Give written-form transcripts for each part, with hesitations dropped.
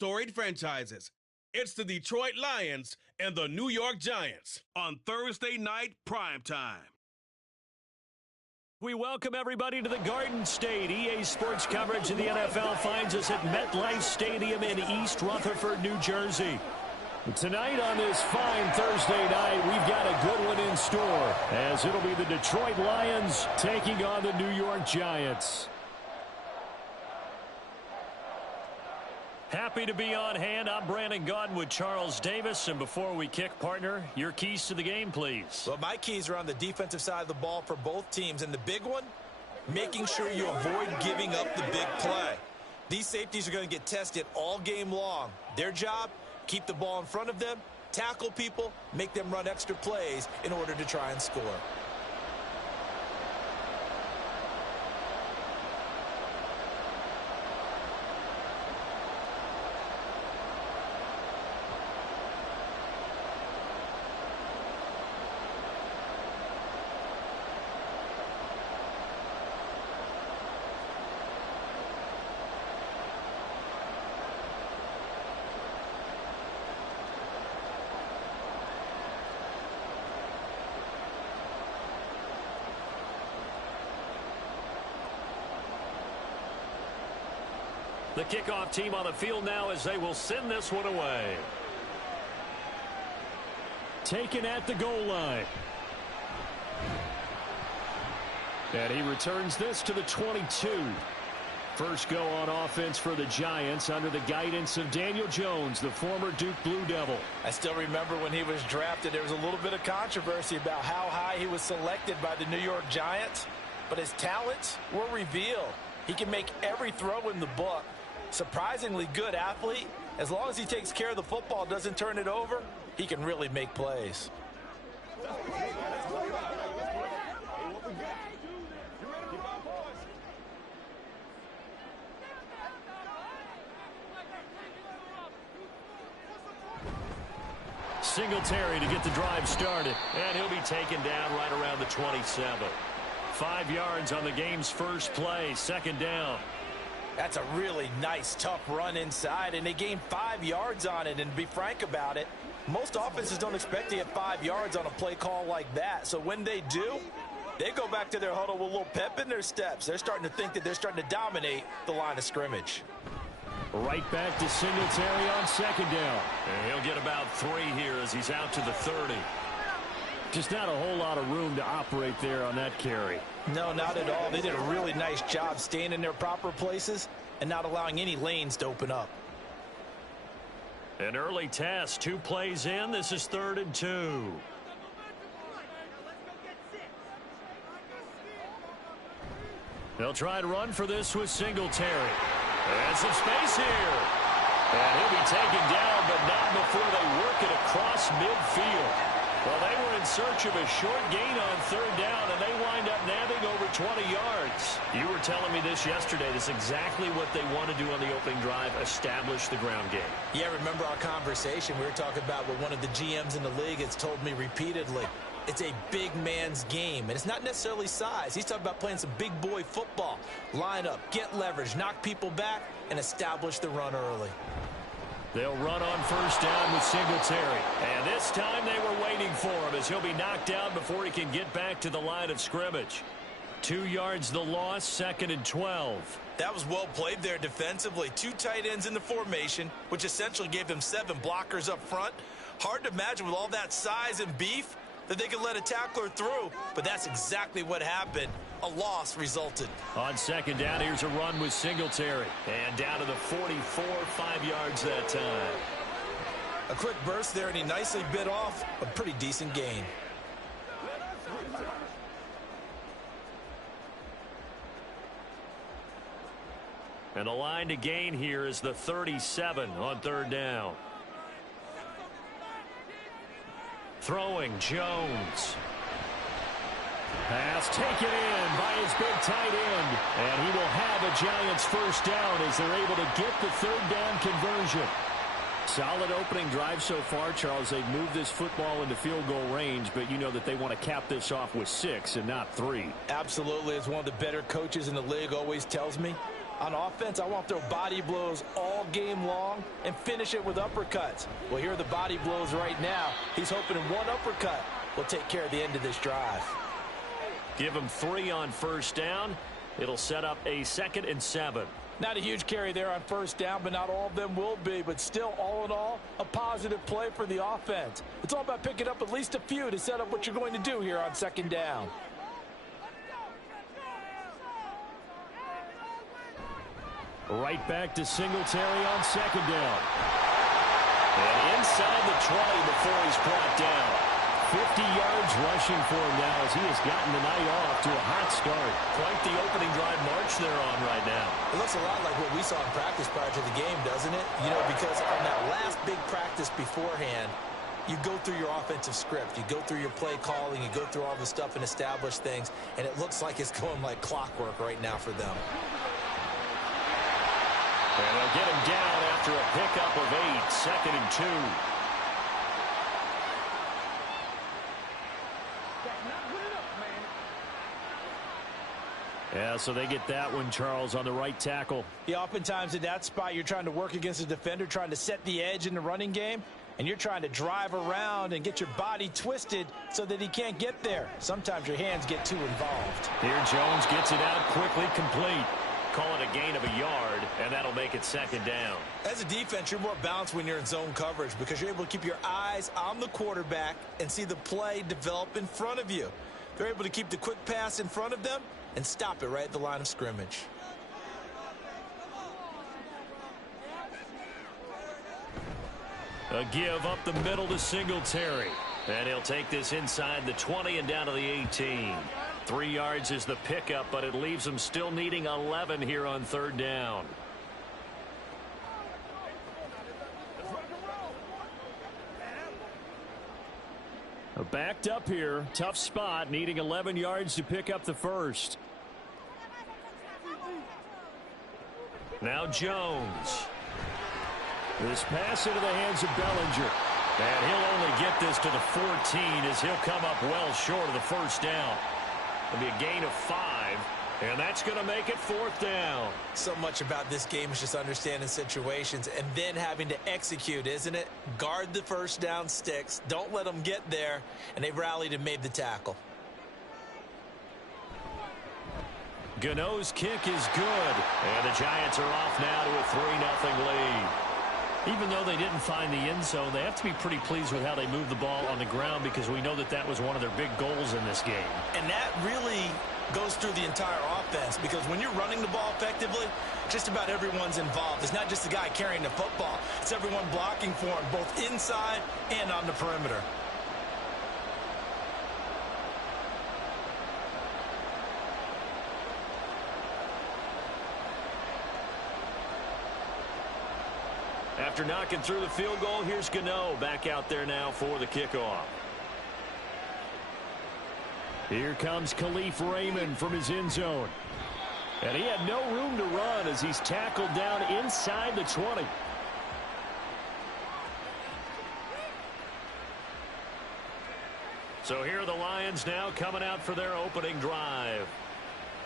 storied franchises. It's the Detroit Lions and the New York Giants on Thursday night primetime. We welcome everybody to the Garden State. EA Sports coverage of the NFL finds us at MetLife Stadium in East Rutherford, New Jersey. Tonight on this fine Thursday night, we've got a good one in store, as it'll be the Detroit Lions taking on the New York Giants. Happy to be on hand. I'm Brandon Gaudin with Charles Davis. And before we kick, partner, your keys to the game, please. Well, my keys are on the defensive side of the ball for both teams. And the big one, making sure you avoid giving up the big play. These safeties are going to get tested all game long. Their job, keep the ball in front of them, tackle people, make them run extra plays in order to try and score. The kickoff team on the field now as they will send this one away. Taken at the goal line. And he returns this to the 22. First go on offense for the Giants under the guidance of Daniel Jones, the former Duke Blue Devil. I still remember when he was drafted, there was a little bit of controversy about how high he was selected by the New York Giants, but his talents were revealed. He can make every throw in the book. Surprisingly good athlete. As long as he takes care of the football, doesn't turn it over, he can really make plays. Singletary to get the drive started. And he'll be taken down right around the 27. 5 yards on the game's first play, second down. That's a really nice, tough run inside, and they gained 5 yards on it. And to be frank about it, most offenses don't expect to get 5 yards on a play call like that. So when they do, they go back to their huddle with a little pep in their steps. They're starting to think that they're starting to dominate the line of scrimmage. Right back to Singletary on second down. And he'll get about 3 here as he's out to the 30. Just not a whole lot of room to operate there on that carry. No, not at all. They did a really nice job staying in their proper places and not allowing any lanes to open up. An early test, 2 plays in. This is 3rd and 2. They'll try to run for this with Singletary. And some space here. And he'll be taken down, but not before they work it across midfield. Well, they were in search of a short gain on 3rd down, and they wind up nabbing over 20 yards. You were telling me this yesterday. This is exactly what they want to do on the opening drive, establish the ground game. Yeah, remember our conversation. We were talking about what one of the GMs in the league has told me repeatedly. It's a big man's game, and it's not necessarily size. He's talking about playing some big boy football. Line up, get leverage, knock people back, and establish the run early. They'll run on 1st down with Singletary. And this time they were waiting for him as he'll be knocked down before he can get back to the line of scrimmage. 2 yards the loss, 2nd and 12. That was well played there defensively. 2 tight ends in the formation, which essentially gave them 7 blockers up front. Hard to imagine with all that size and beef that they could let a tackler through, but that's exactly what happened. A loss resulted. On 2nd down, here's a run with Singletary. And down to the 44, 5 yards that time. A quick burst there, and he nicely bit off a pretty decent gain. And the line to gain here is the 37 on 3rd down. Throwing, Jones. Pass taken in by his big tight end. And he will have a Giants 1st down as they're able to get the 3rd down conversion. Solid opening drive so far, Charles. They've moved this football into field goal range, but you know that they want to cap this off with 6 and not 3. Absolutely. As one of the better coaches in the league always tells me, On offense, I want to throw body blows all game long and finish it with uppercuts. Well, here are the body blows right now. He's hoping one uppercut will take care of the end of this drive. Give him 3 on first down. It'll set up a 2nd and 7. Not a huge carry there on first down, but not all of them will be. But still, all in all, a positive play for the offense. It's all about picking up at least a few to set up what you're going to do here on 2nd down. Right back to Singletary on 2nd down. And inside the 20 before he's brought down. 50 yards rushing for him now as he has gotten the night off to a hot start. Quite the opening drive march they're on right now. It looks a lot like what we saw in practice prior to the game, doesn't it? You know, because on that last big practice beforehand, you go through your offensive script. You go through your play calling. You go through all the stuff and establish things. And it looks like it's going like clockwork right now for them. And they'll get him down after a pickup of 8, 2nd and 2. Yeah, so they get that one, Charles, on the right tackle. Yeah, oftentimes in that spot, you're trying to work against a defender, trying to set the edge in the running game, and you're trying to drive around and get your body twisted so that he can't get there. Sometimes your hands get too involved. Here Jones gets it out quickly, complete. Call it a gain of a yard, and that'll make it 2nd down. As a defense, you're more balanced when you're in zone coverage because you're able to keep your eyes on the quarterback and see the play develop in front of you. They're able to keep the quick pass in front of them and stop it right at the line of scrimmage. A give up the middle to Singletary. And he'll take this inside the 20 and down to the 18. 3 yards is the pickup, but it leaves them still needing 11 here on 3rd down. Backed up here. Tough spot, needing 11 yards to pick up the first. Now Jones. This pass into the hands of Bellinger. And he'll only get this to the 14 as he'll come up well short of the first down. It'll be a gain of 5, and that's going to make it 4th down. So much about this game is just understanding situations and then having to execute, isn't it? Guard the first down sticks. Don't let them get there, and they've rallied and made the tackle. Gano's kick is good, and the Giants are off now to a 3-0 lead. Even though they didn't find the end zone, they have to be pretty pleased with how they moved the ball on the ground because we know that that was one of their big goals in this game. And that really goes through the entire offense because when you're running the ball effectively, just about everyone's involved. It's not just the guy carrying the football. It's everyone blocking for him, both inside and on the perimeter. After knocking through the field goal, here's Gano back out there now for the kickoff. Here comes Khalif Raymond from his end zone. And he had no room to run as he's tackled down inside the 20. So here are the Lions now coming out for their opening drive.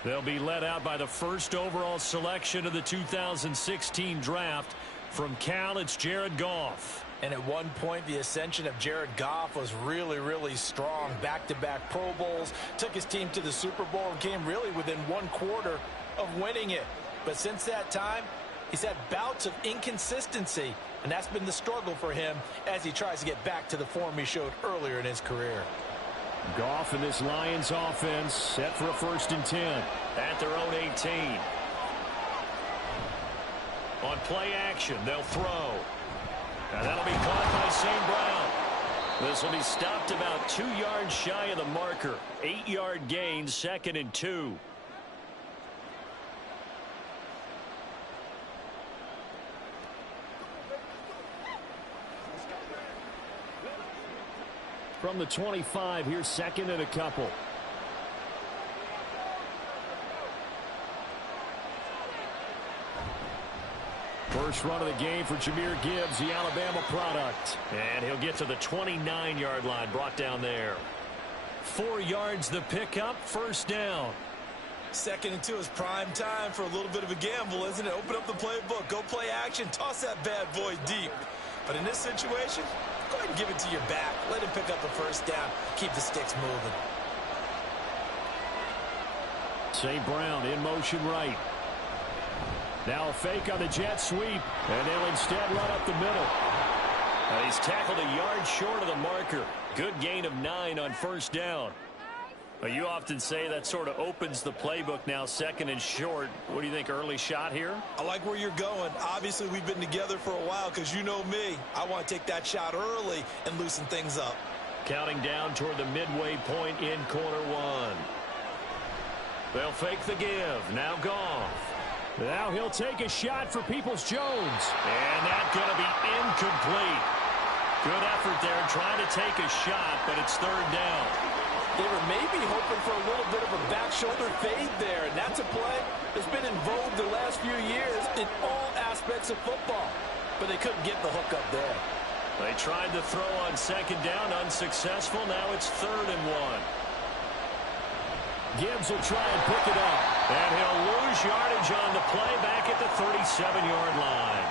They'll be led out by the first overall selection of the 2016 draft. From Cal, it's Jared Goff. And at one point, the ascension of Jared Goff was really, really strong. Back-to-back Pro Bowls, took his team to the Super Bowl, and came really within 1 quarter of winning it. But since that time, he's had bouts of inconsistency, and that's been the struggle for him as he tries to get back to the form he showed earlier in his career. Goff in this Lions offense set for a 1st and 10 at their own 18. On play action, they'll throw. And that'll be caught by St. Brown. This will be stopped about 2 yards shy of the marker. 8-yard gain, 2nd and 2. From the 25, here's 2nd and a couple. First run of the game for Jahmyr Gibbs, the Alabama product. And he'll get to the 29-yard line, brought down there. 4 yards the pickup, 1st down. Second and 2 is prime time for a little bit of a gamble, isn't it? Open up the playbook, go play action, toss that bad boy deep. But in this situation, go ahead and give it to your back. Let him pick up a first down. Keep the sticks moving. St. Brown in motion right. Now a fake on the jet sweep, and they'll instead run up the middle. And he's tackled a yard short of the marker. Good gain of 9 on first down. You often say that sort of opens the playbook now, second and short. What do you think, early shot here? I like where you're going. Obviously, we've been together for a while because you know me. I want to take that shot early and loosen things up. Counting down toward the midway point in quarter one. They'll fake the give. Now Goff. Now he'll take a shot for Peoples-Jones. And that's going to be incomplete. Good effort there trying to take a shot, but it's third down. They were maybe hoping for a little bit of a back shoulder fade there, and that's a play that's been in vogue the last few years in all aspects of football. But they couldn't get the hook up there. They tried to throw on second down, unsuccessful. Now it's 3rd and 1. Gibbs will try and pick it up. And he'll lose yardage on the play back at the 37-yard line.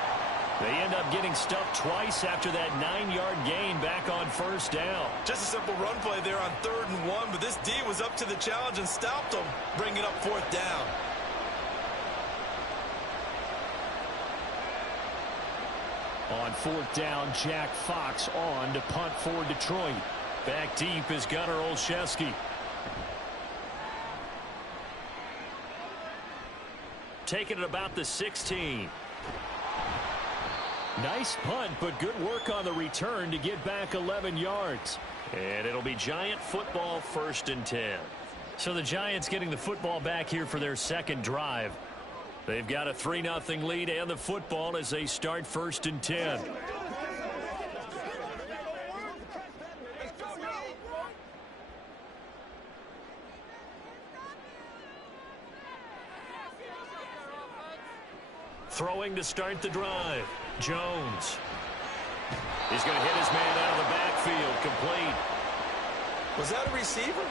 They end up getting stuffed twice after that 9-yard gain back on first down. Just a simple run play there on 3rd and 1, but this D was up to the challenge and stopped them, bringing up 4th down. On 4th down, Jack Fox on to punt for Detroit. Back deep is Gunnar Olszewski. Taking it about the 16. Nice punt, but good work on the return to get back 11 yards. And it'll be Giant football, 1st and 10. So the Giants getting the football back here for their second drive. They've got a 3-0 lead and the football as they start 1st and 10. Throwing to start the drive. Jones. He's going to hit his man out of the backfield. Complete. Was that a receiver?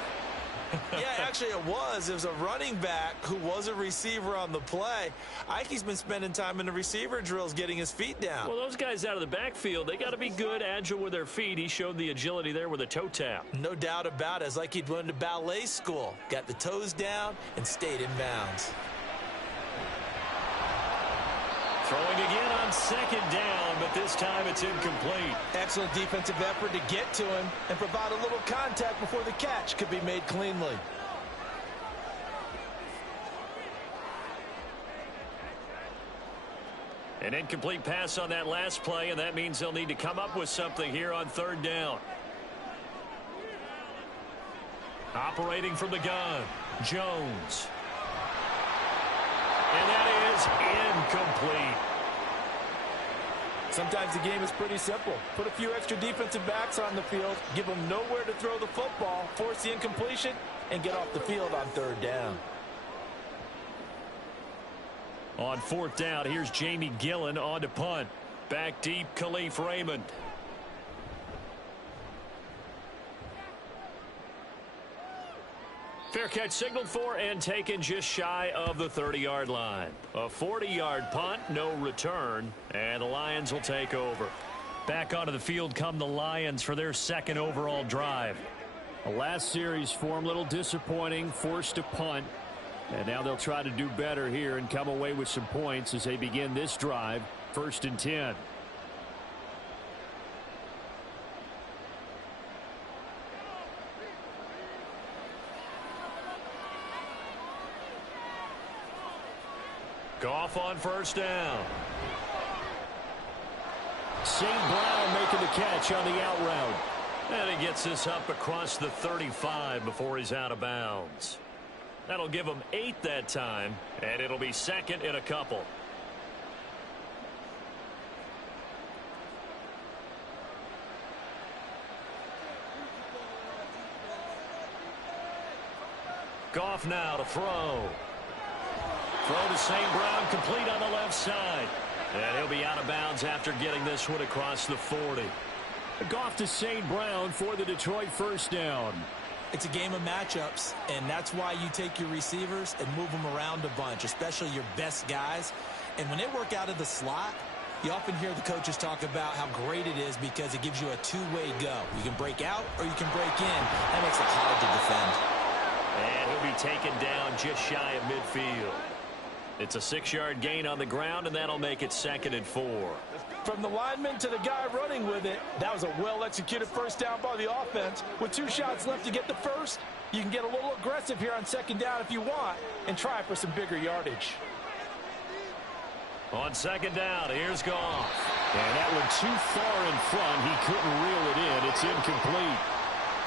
Yeah, actually it was. It was a running back who was a receiver on the play. Ike's been spending time in the receiver drills getting his feet down. Well, those guys out of the backfield, they got to be good, agile with their feet. He showed the agility there with a toe tap. No doubt about it. It's like he'd went to ballet school. Got the toes down and stayed in bounds. Throwing again on second down, but this time it's incomplete. Excellent defensive effort to get to him and provide a little contact before the catch could be made cleanly. An incomplete pass on that last play, and that means they'll need to come up with something here on 3rd down. Operating from the gun, Jones. And that is incomplete. Sometimes the game is pretty simple. Put a few extra defensive backs on the field, give them nowhere to throw the football, force the incompletion, and get off the field on 3rd down. On 4th down, here's Jamie Gillen on to punt. Back deep, Khalif Raymond. Fair catch signaled for and taken just shy of the 30-yard line. A 40-yard punt, no return, and the Lions will take over. Back onto the field come the Lions for their 2nd overall drive. The last series for them, a little disappointing, forced a punt. And now they'll try to do better here and come away with some points as they begin this drive, 1st and 10. Goff on 1st down. St. Brown making the catch on the out route. And he gets this up across the 35 before he's out of bounds. That'll give him 8 that time, and it'll be 2nd and a couple. Goff now to throw. Throw to St. Brown, complete on the left side. And he'll be out of bounds after getting this one across the 40. Goff to St. Brown for the Detroit 1st down. It's a game of matchups, and that's why you take your receivers and move them around a bunch, especially your best guys. And when they work out of the slot, you often hear the coaches talk about how great it is because it gives you a two-way go. You can break out or you can break in. That makes it hard to defend. And he'll be taken down just shy of midfield. It's a 6-yard gain on the ground, and that'll make it 2nd and 4. From the lineman to the guy running with it, that was a well-executed first down by the offense. With 2 shots left to get the first, you can get a little aggressive here on 2nd down if you want and try for some bigger yardage. On 2nd down, here's Goff. And that one too far in front. He couldn't reel it in. It's incomplete.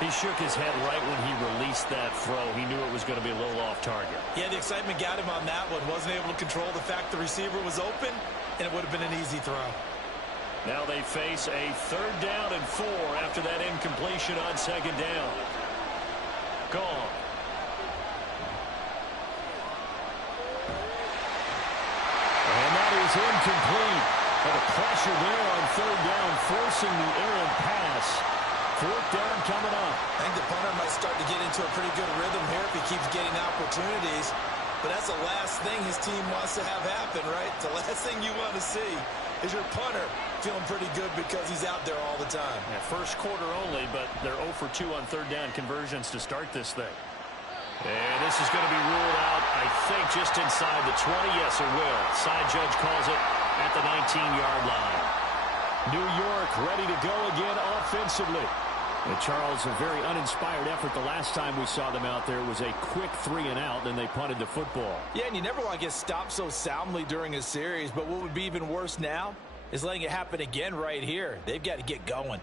He shook his head right when he released that throw. He knew it was going to be a little off target. Yeah, the excitement got him on that one. Wasn't able to control the fact the receiver was open, and it would have been an easy throw. Now they face a 3rd down and 4 after that incompletion on 2nd down. Goff. And that is incomplete. But the pressure there on 3rd down, forcing the errant pass. 4th down coming up. I think the punter might start to get into a pretty good rhythm here if he keeps getting opportunities. But that's the last thing his team wants to have happen, right? The last thing you want to see is your punter feeling pretty good because he's out there all the time. Yeah, first quarter only, but they're 0 for 2 on 3rd down conversions to start this thing. And this is going to be ruled out, I think, just inside the 20. Yes, it will. Side judge calls it at the 19-yard line. New York ready to go again offensively. And Charles, a very uninspired effort the last time we saw them out there. It was a quick 3-and-out, then they punted the football. Yeah, and you never want to get stopped so soundly during a series, but what would be even worse now is letting it happen again right here. They've got to get going.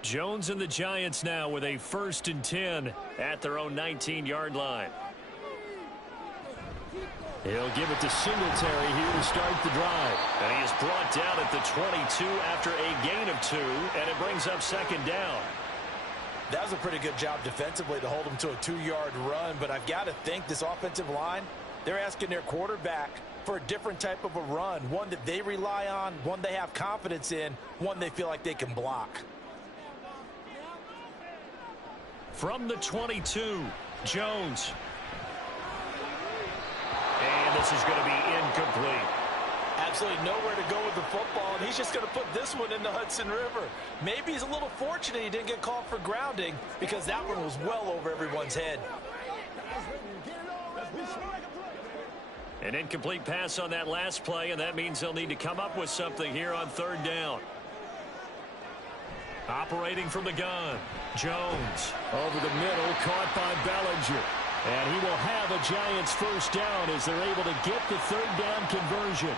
Jones and the Giants now with a 1st and 10 at their own 19-yard line. He'll give it to Singletary here to start the drive. And he is brought down at the 22 after a gain of 2, and it brings up 2nd down. That was a pretty good job defensively to hold him to a 2-yard run, but I've got to think this offensive line, they're asking their quarterback for a different type of a run, one that they rely on, one they have confidence in, one they feel like they can block. From the 22, Jones. And this is going to be incomplete. Absolutely nowhere to go with the football, and he's just going to put this one in the Hudson River. Maybe he's a little fortunate he didn't get called for grounding because that one was well over everyone's head. An incomplete pass on that last play, and that means they'll need to come up with something here on 3rd down. Operating from the gun, Jones over the middle, caught by Bellinger. And he will have a Giants 1st down as they're able to get the 3rd down conversion.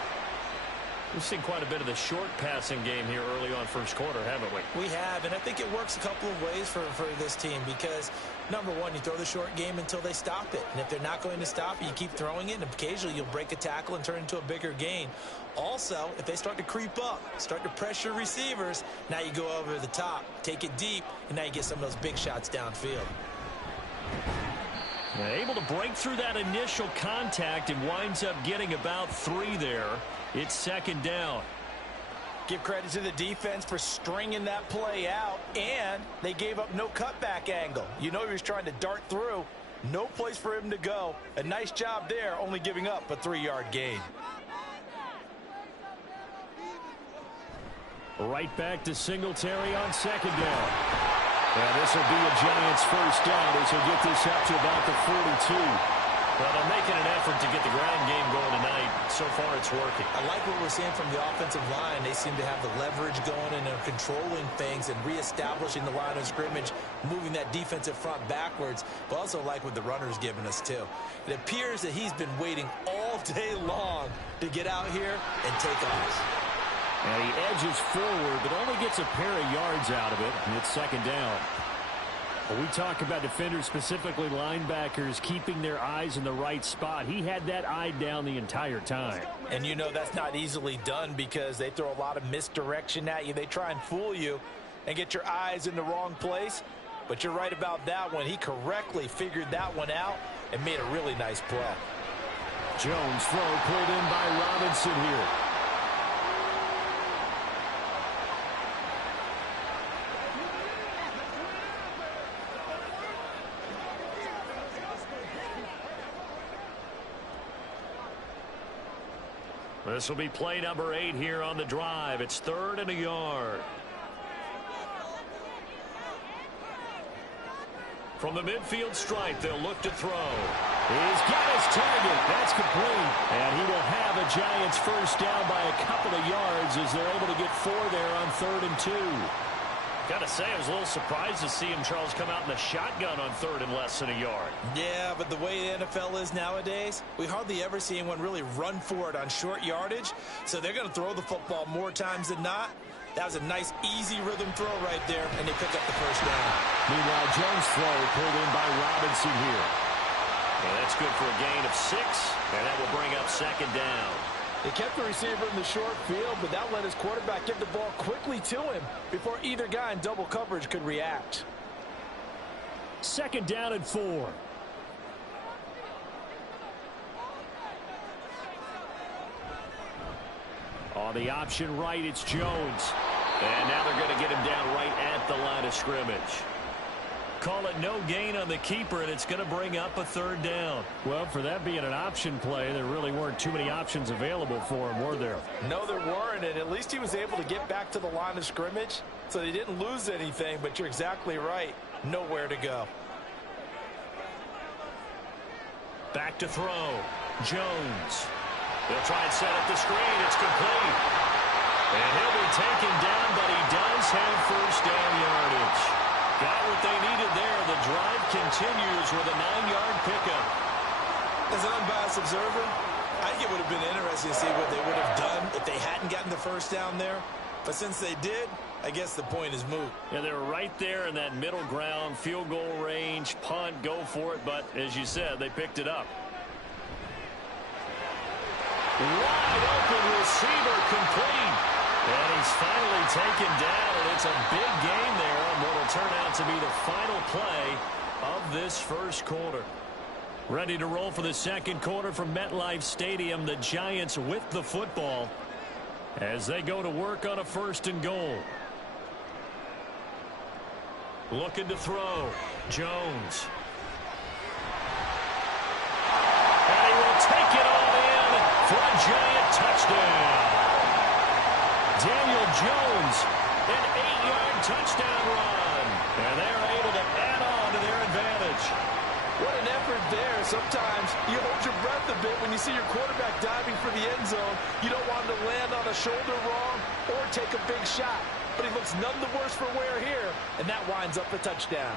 We've seen quite a bit of the short passing game here early on 1st quarter, haven't we? We have, and I think it works a couple of ways for this team because, number one, you throw the short game until they stop it. And if they're not going to stop it, you keep throwing it, and occasionally you'll break a tackle and turn it into a bigger gain. Also, if they start to creep up, start to pressure receivers, now you go over the top, take it deep, and now you get some of those big shots downfield. Able to break through that initial contact and winds up getting about 3 there. It's 2nd down. Give credit to the defense for stringing that play out, and they gave up no cutback angle. You know he was trying to dart through. No place for him to go. A nice job there, only giving up a 3-yard gain. Right back to Singletary on 2nd down. And this will be a Giants 1st down as he'll get this up to about the 42. Well, they're making an effort to get the ground game going tonight. So far, it's working. I like what we're seeing from the offensive line. They seem to have the leverage going and are controlling things and reestablishing the line of scrimmage, moving that defensive front backwards. But also like what the runner's giving us, too. It appears that he's been waiting all day long to get out here and take off. And he edges forward, but only gets a pair of yards out of it, and it's 2nd down. When we talk about defenders, specifically linebackers, keeping their eyes in the right spot, he had that eye down the entire time. And you know that's not easily done because they throw a lot of misdirection at you. They try and fool you and get your eyes in the wrong place. But you're right about that one. He correctly figured that one out and made a really nice play. Jones throw pulled in by Robinson here. This will be play number 8 here on the drive. It's 3rd and a yard. From the midfield stripe, they'll look to throw. He's got his target. That's complete. And he will have a Giants first down by a couple of yards as they're able to get 4 there on 3rd and 2. Got to say, I was a little surprised to see him, Charles, come out in the shotgun on 3rd and less than a yard. Yeah, but the way the NFL is nowadays, we hardly ever see anyone really run for it on short yardage. So they're going to throw the football more times than not. That was a nice, easy rhythm throw right there, and they pick up the first down. Meanwhile, Jones' throw pulled in by Robinson here. And that's good for a gain of 6, and that will bring up 2nd down. They kept the receiver in the short field, but that let his quarterback get the ball quickly to him before either guy in double coverage could react. 2nd down and 4. On the option right, it's Jones. And now they're going to get him down right at the line of scrimmage. Call it no gain on the keeper, and it's going to bring up a 3rd down. Well, for that being an option play, there really weren't too many options available for him, were there? No, there weren't, and at least he was able to get back to the line of scrimmage, so they didn't lose anything, but you're exactly right. Nowhere to go. Back to throw. Jones. They'll try and set up the screen. It's complete. And he'll be taken down, but he does have first down yardage. Got what they needed there. The drive continues with a 9-yard pickup. As an unbiased observer, I think it would have been interesting to see what they would have done if they hadn't gotten the first down there. But since they did, I guess the point is moot. Yeah, they were right there in that middle ground, field goal range, punt, go for it. But as you said, they picked it up. Wide open receiver complete. And he's finally taken down, and it's a big gain there on what will turn out to be the final play of this first quarter. Ready to roll for the second quarter from MetLife Stadium. The Giants with the football as they go to work on a 1st and goal. Looking to throw. Jones. And he will take it all in for a Giant touchdown. Daniel Jones, an 8-yard touchdown run. And they're able to add on to their advantage. What an effort there. Sometimes you hold your breath a bit when you see your quarterback diving for the end zone. You don't want him to land on a shoulder wrong or take a big shot. But he looks none the worse for wear here, and that winds up a touchdown.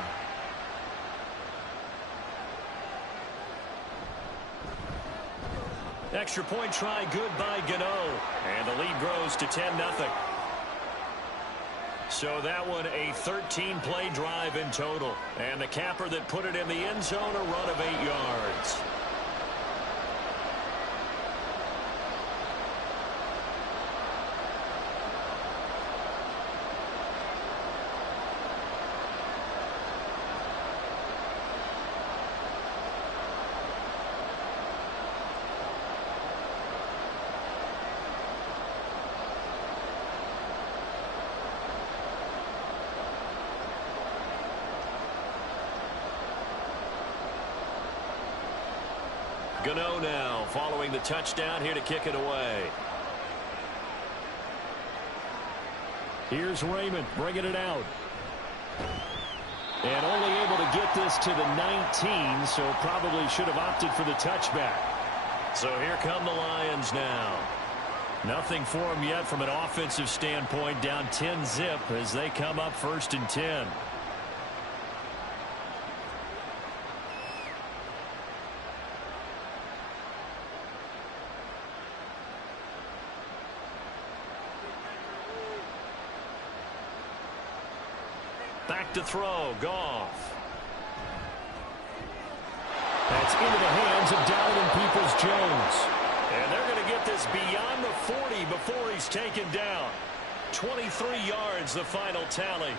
Extra point try good by Gano. And the lead grows to 10-0. So that one a 13-play drive in total. And the capper that put it in the end zone, a run of 8 yards. Gano now following the touchdown here to kick it away. Here's Raymond bringing it out. And only able to get this to the 19, so probably should have opted for the touchback. So here come the Lions now. Nothing for them yet from an offensive standpoint, down 10-zip as they come up 1st and 10. Back to throw, Goff. That's into the hands of Down Peoples-Jones. And they're going to get this beyond the 40 before he's taken down. 23 yards, the final tally.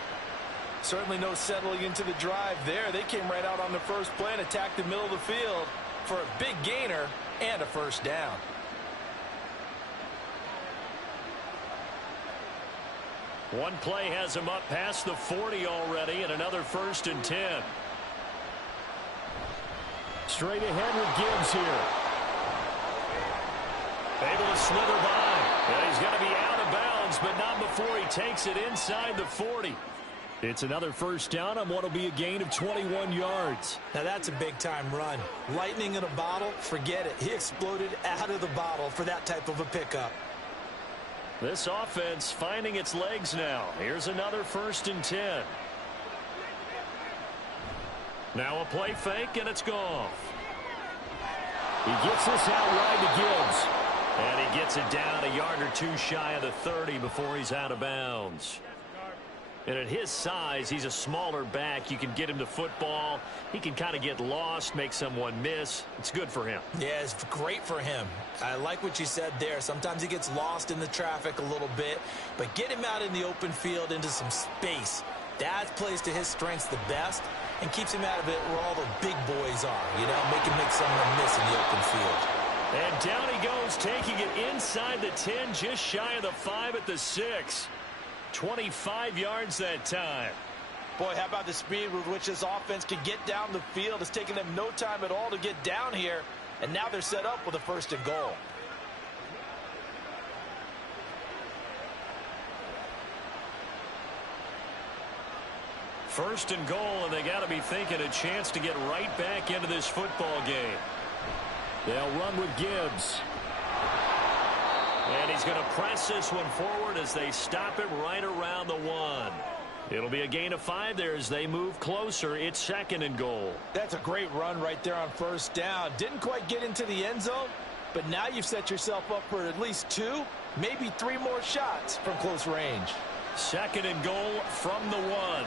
Certainly no settling into the drive there. They came right out on the first play and attacked the middle of the field for a big gainer and a first down. One play has him up past the 40 already, and another 1st and 10. Straight ahead with Gibbs here. Able to slither by. And he's going to be out of bounds, but not before he takes it inside the 40. It's another first down on what will be a gain of 21 yards. Now that's a big-time run. Lightning in a bottle, forget it. He exploded out of the bottle for that type of a pickup. This offense finding its legs now. Here's another 1st and 10. Now a play fake, and it's gone. He gets this out wide to Gibbs. And he gets it down a yard or two shy of the 30 before he's out of bounds. And at his size, he's a smaller back. You can get him to football. He can kind of get lost, make someone miss. It's good for him. Yeah, it's great for him. I like what you said there. Sometimes he gets lost in the traffic a little bit. But get him out in the open field into some space. That plays to his strengths the best and keeps him out of it where all the big boys are. You know, make someone miss in the open field. And down he goes, taking it inside the 10, just shy of the 5 at the 6. 25 yards that time. Boy, how about the speed with which this offense can get down the field? It's taken them no time at all to get down here, and now they're set up with a 1st and goal. First and goal, and they got to be thinking a chance to get right back into this football game. They'll run with Gibbs. And he's going to press this one forward as they stop it right around the 1. It'll be a gain of 5 there as they move closer. It's 2nd and goal. That's a great run right there on 1st down. Didn't quite get into the end zone, but now you've set yourself up for at least 2, maybe 3 more shots from close range. 2nd and goal from the 1.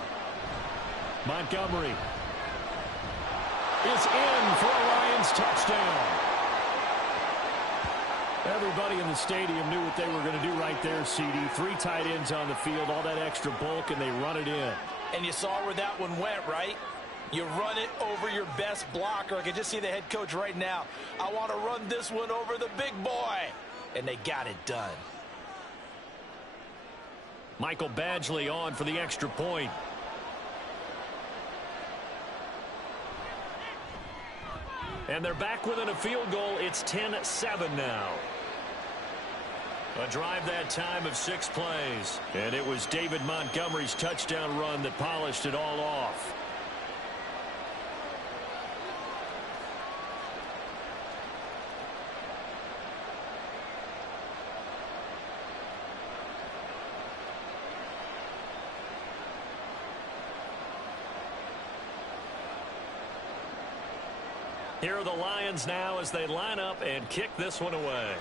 Montgomery is in for a Lions touchdown. Everybody in the stadium knew what they were going to do right there, CD. 3 tight ends on the field, all that extra bulk, and they run it in. And you saw where that one went, right? You run it over your best blocker. I can just see the head coach right now. I want to run this one over the big boy. And they got it done. Michael Badgley on for the extra point. And they're back within a field goal. It's 10-7 now. A drive that time of 6 plays. And it was David Montgomery's touchdown run that polished it all off. Here are the Lions now as they line up and kick this one away.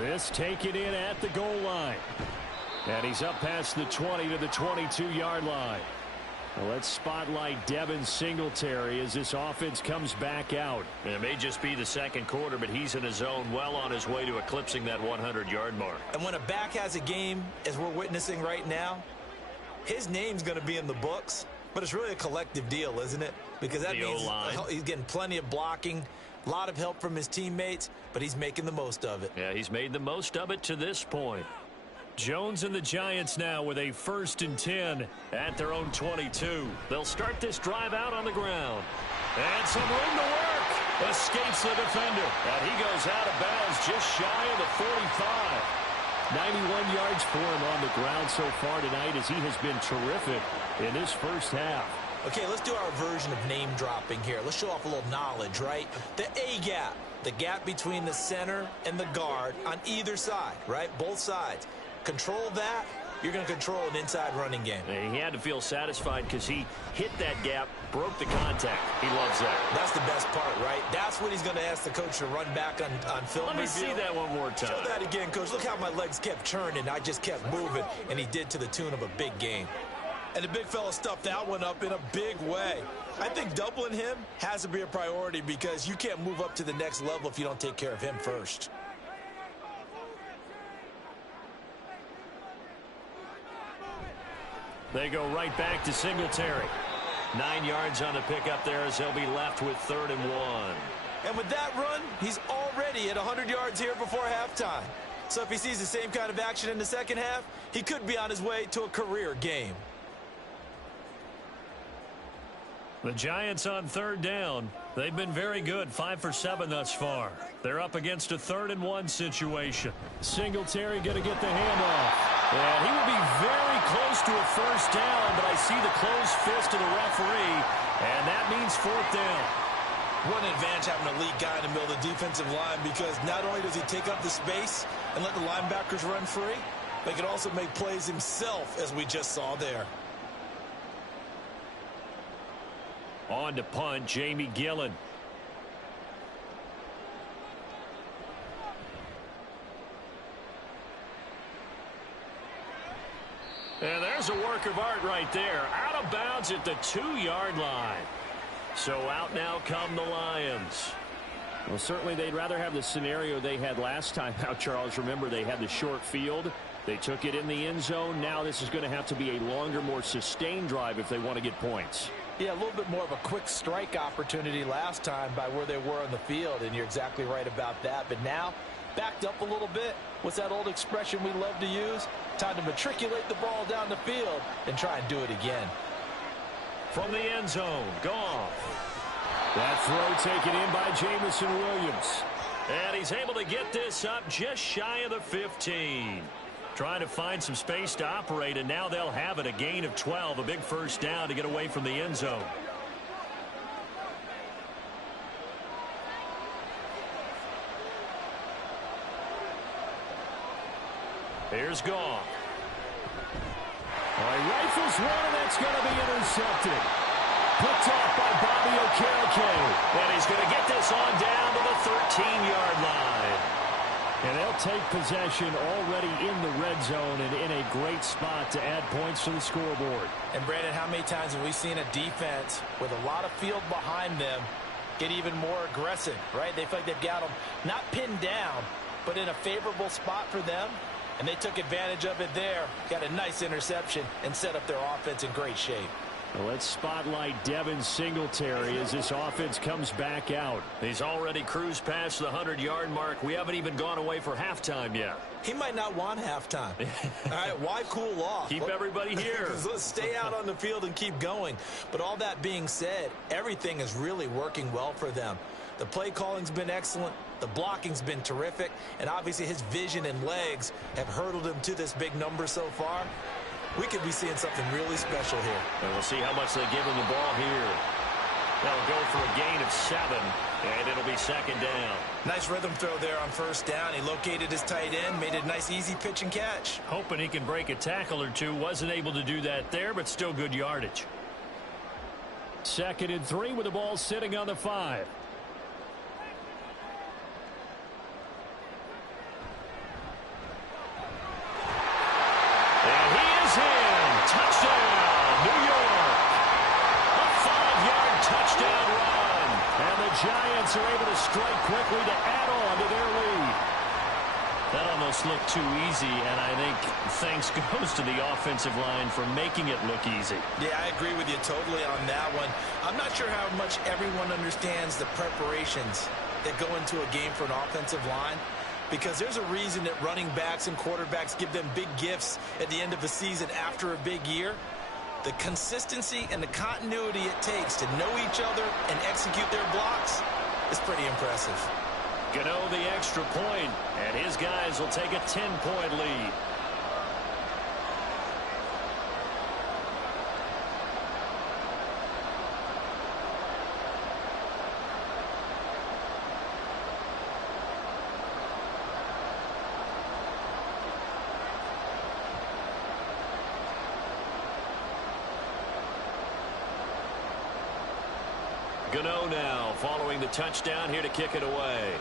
This taken in at the goal line. And he's up past the 20 to the 22-yard line. Well, let's spotlight Devin Singletary as this offense comes back out. And it may just be the 2nd quarter, but he's in his zone, well on his way to eclipsing that 100-yard mark. And when a back has a game, as we're witnessing right now, his name's going to be in the books. But it's really a collective deal, isn't it? Because that means he's getting plenty of blocking, a lot of help from his teammates, but he's making the most of it. Yeah, he's made the most of it to this point. Jones and the Giants now with a 1st and 10 at their own 22. They'll start this drive out on the ground. And some room to work. Escapes the defender. And he goes out of bounds just shy of the 45. 91 yards for him on the ground so far tonight as he has been terrific in this first half. Okay, let's do our version of name dropping here. Let's show off a little knowledge, right? The A gap, the gap between the center and the guard on either side, right? Both sides. Control that, you're going to control an inside running game. And he had to feel satisfied because he hit that gap, broke the contact. He loves that. That's the best part, right? That's what he's going to ask the coach to run back on film Let me review. see that one more time. Show that again, coach. Look how my legs kept churning. I just kept moving, and he did to the tune of a big game. And the big fella stuffed that one up in a big way. I think doubling him has to be a priority because you can't move up to the next level if you don't take care of him first. They go right back to Singletary. 9 yards on the pickup there as they'll be left with 3rd and 1. And with that run, he's already at 100 yards here before halftime. So if he sees the same kind of action in the second half, he could be on his way to a career game. The Giants on 3rd down. They've been very good, 5 for 7 thus far. They're up against a 3rd and 1 situation. Singletary going to get the handoff. And he will be very close to a first down, but I see the closed fist of the referee, and that means 4th down. What an advantage having a lead guy in the middle of the defensive line, because not only does he take up the space and let the linebackers run free, but he can also make plays himself, as we just saw there. On to punt, Jamie Gillen. And there's a work of art right there. Out of bounds at the 2-yard line. So out now come the Lions. Well, certainly they'd rather have the scenario they had last time out, Charles. Remember, they had the short field. They took it in the end zone. Now this is going to have to be a longer, more sustained drive if they want to get points. Yeah, a little bit more of a quick strike opportunity last time by where they were on the field, and you're exactly right about that. But now, backed up a little bit. What's that old expression we love to use? Time to matriculate the ball down the field and try and do it again. From the end zone, Goff. That throw taken in by Jamison Williams. And he's able to get this up just shy of the 15. Trying to find some space to operate, and now they'll have it. A gain of 12, a big first down to get away from the end zone. Here's Goff. Rifles one, and that's going to be intercepted. Picked off by Bobby Okereke. And he's going to get this on down to the 13-yard line. And they'll take possession already in the red zone and in a great spot to add points to the scoreboard. And, Brandon, how many times have we seen a defense with a lot of field behind them get even more aggressive, right? They feel like they've got them not pinned down, but in a favorable spot for them. And they took advantage of it there. Got a nice interception and set up their offense in great shape. Well, let's spotlight Devin Singletary as this offense comes back out. He's already cruised past the 100-yard mark. We haven't even gone away for halftime yet. He might not want halftime. All right, why cool off? Keep everybody here. Let's stay out on the field and keep going. But all that being said, everything is really working well for them. The play calling's been excellent. The blocking's been terrific. And obviously his vision and legs have hurdled him to this big number so far. We could be seeing something really special here. And we'll see how much they give him the ball here. They'll go for a gain of 7, and it'll be 2nd down. Nice rhythm throw there on 1st down. He located his tight end, made it a nice, easy pitch and catch. Hoping he can break a tackle or two. Wasn't able to do that there, but still good yardage. 2nd and 3 with the ball sitting on the 5. Touchdown, New York. A 5-yard touchdown run. And the Giants are able to strike quickly to add on to their lead. That almost looked too easy, and I think thanks goes to the offensive line for making it look easy. Yeah, I agree with you totally on that one. I'm not sure how much everyone understands the preparations that go into a game for an offensive line, because there's a reason that running backs and quarterbacks give them big gifts at the end of a season after a big year. The consistency and the continuity it takes to know each other and execute their blocks is pretty impressive. Gano the extra point, and his guys will take a 10-point lead. Gano now following the touchdown here to kick it away.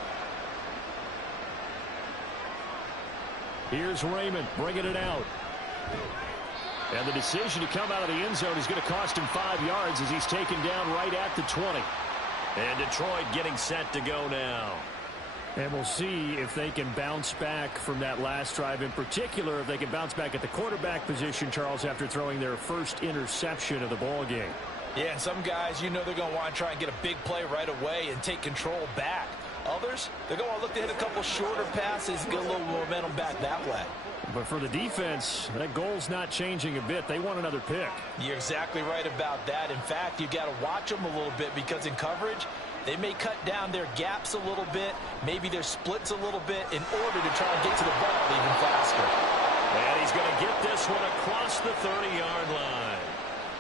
Here's Raymond bringing it out. And the decision to come out of the end zone is going to cost him 5 yards as he's taken down right at the 20. And Detroit getting set to go now. And we'll see if they can bounce back from that last drive, in particular if they can bounce back at the quarterback position, Charles, after throwing their first interception of the ball game. Yeah, and some guys, you know they're going to want to try and get a big play right away and take control back. Others, they're going to look to hit a couple shorter passes and get a little momentum back that way. But for the defense, that goal's not changing a bit. They want another pick. You're exactly right about that. In fact, you've got to watch them a little bit because in coverage, They may cut down their gaps a little bit, maybe their splits a little bit in order to try and get to the ball even faster. And he's going to get this one across the 30-yard line.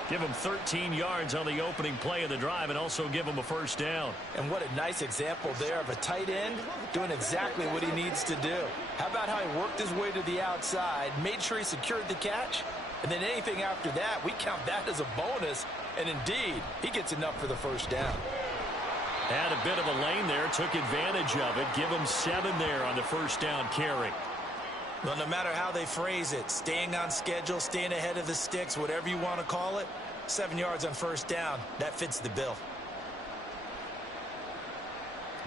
Give him 13 yards on the opening play of the drive and also give him a first down. And what a nice example there of a tight end doing exactly what he needs to do. How about how he worked his way to the outside, made sure he secured the catch, and then anything after that, we count that as a bonus. And indeed, he gets enough for the first down. Had a bit of a lane there, took advantage of it. Give him 7 there on the first down carry. Well, no matter how they phrase it, staying on schedule, staying ahead of the sticks, whatever you want to call it, 7 yards on first down, that fits the bill.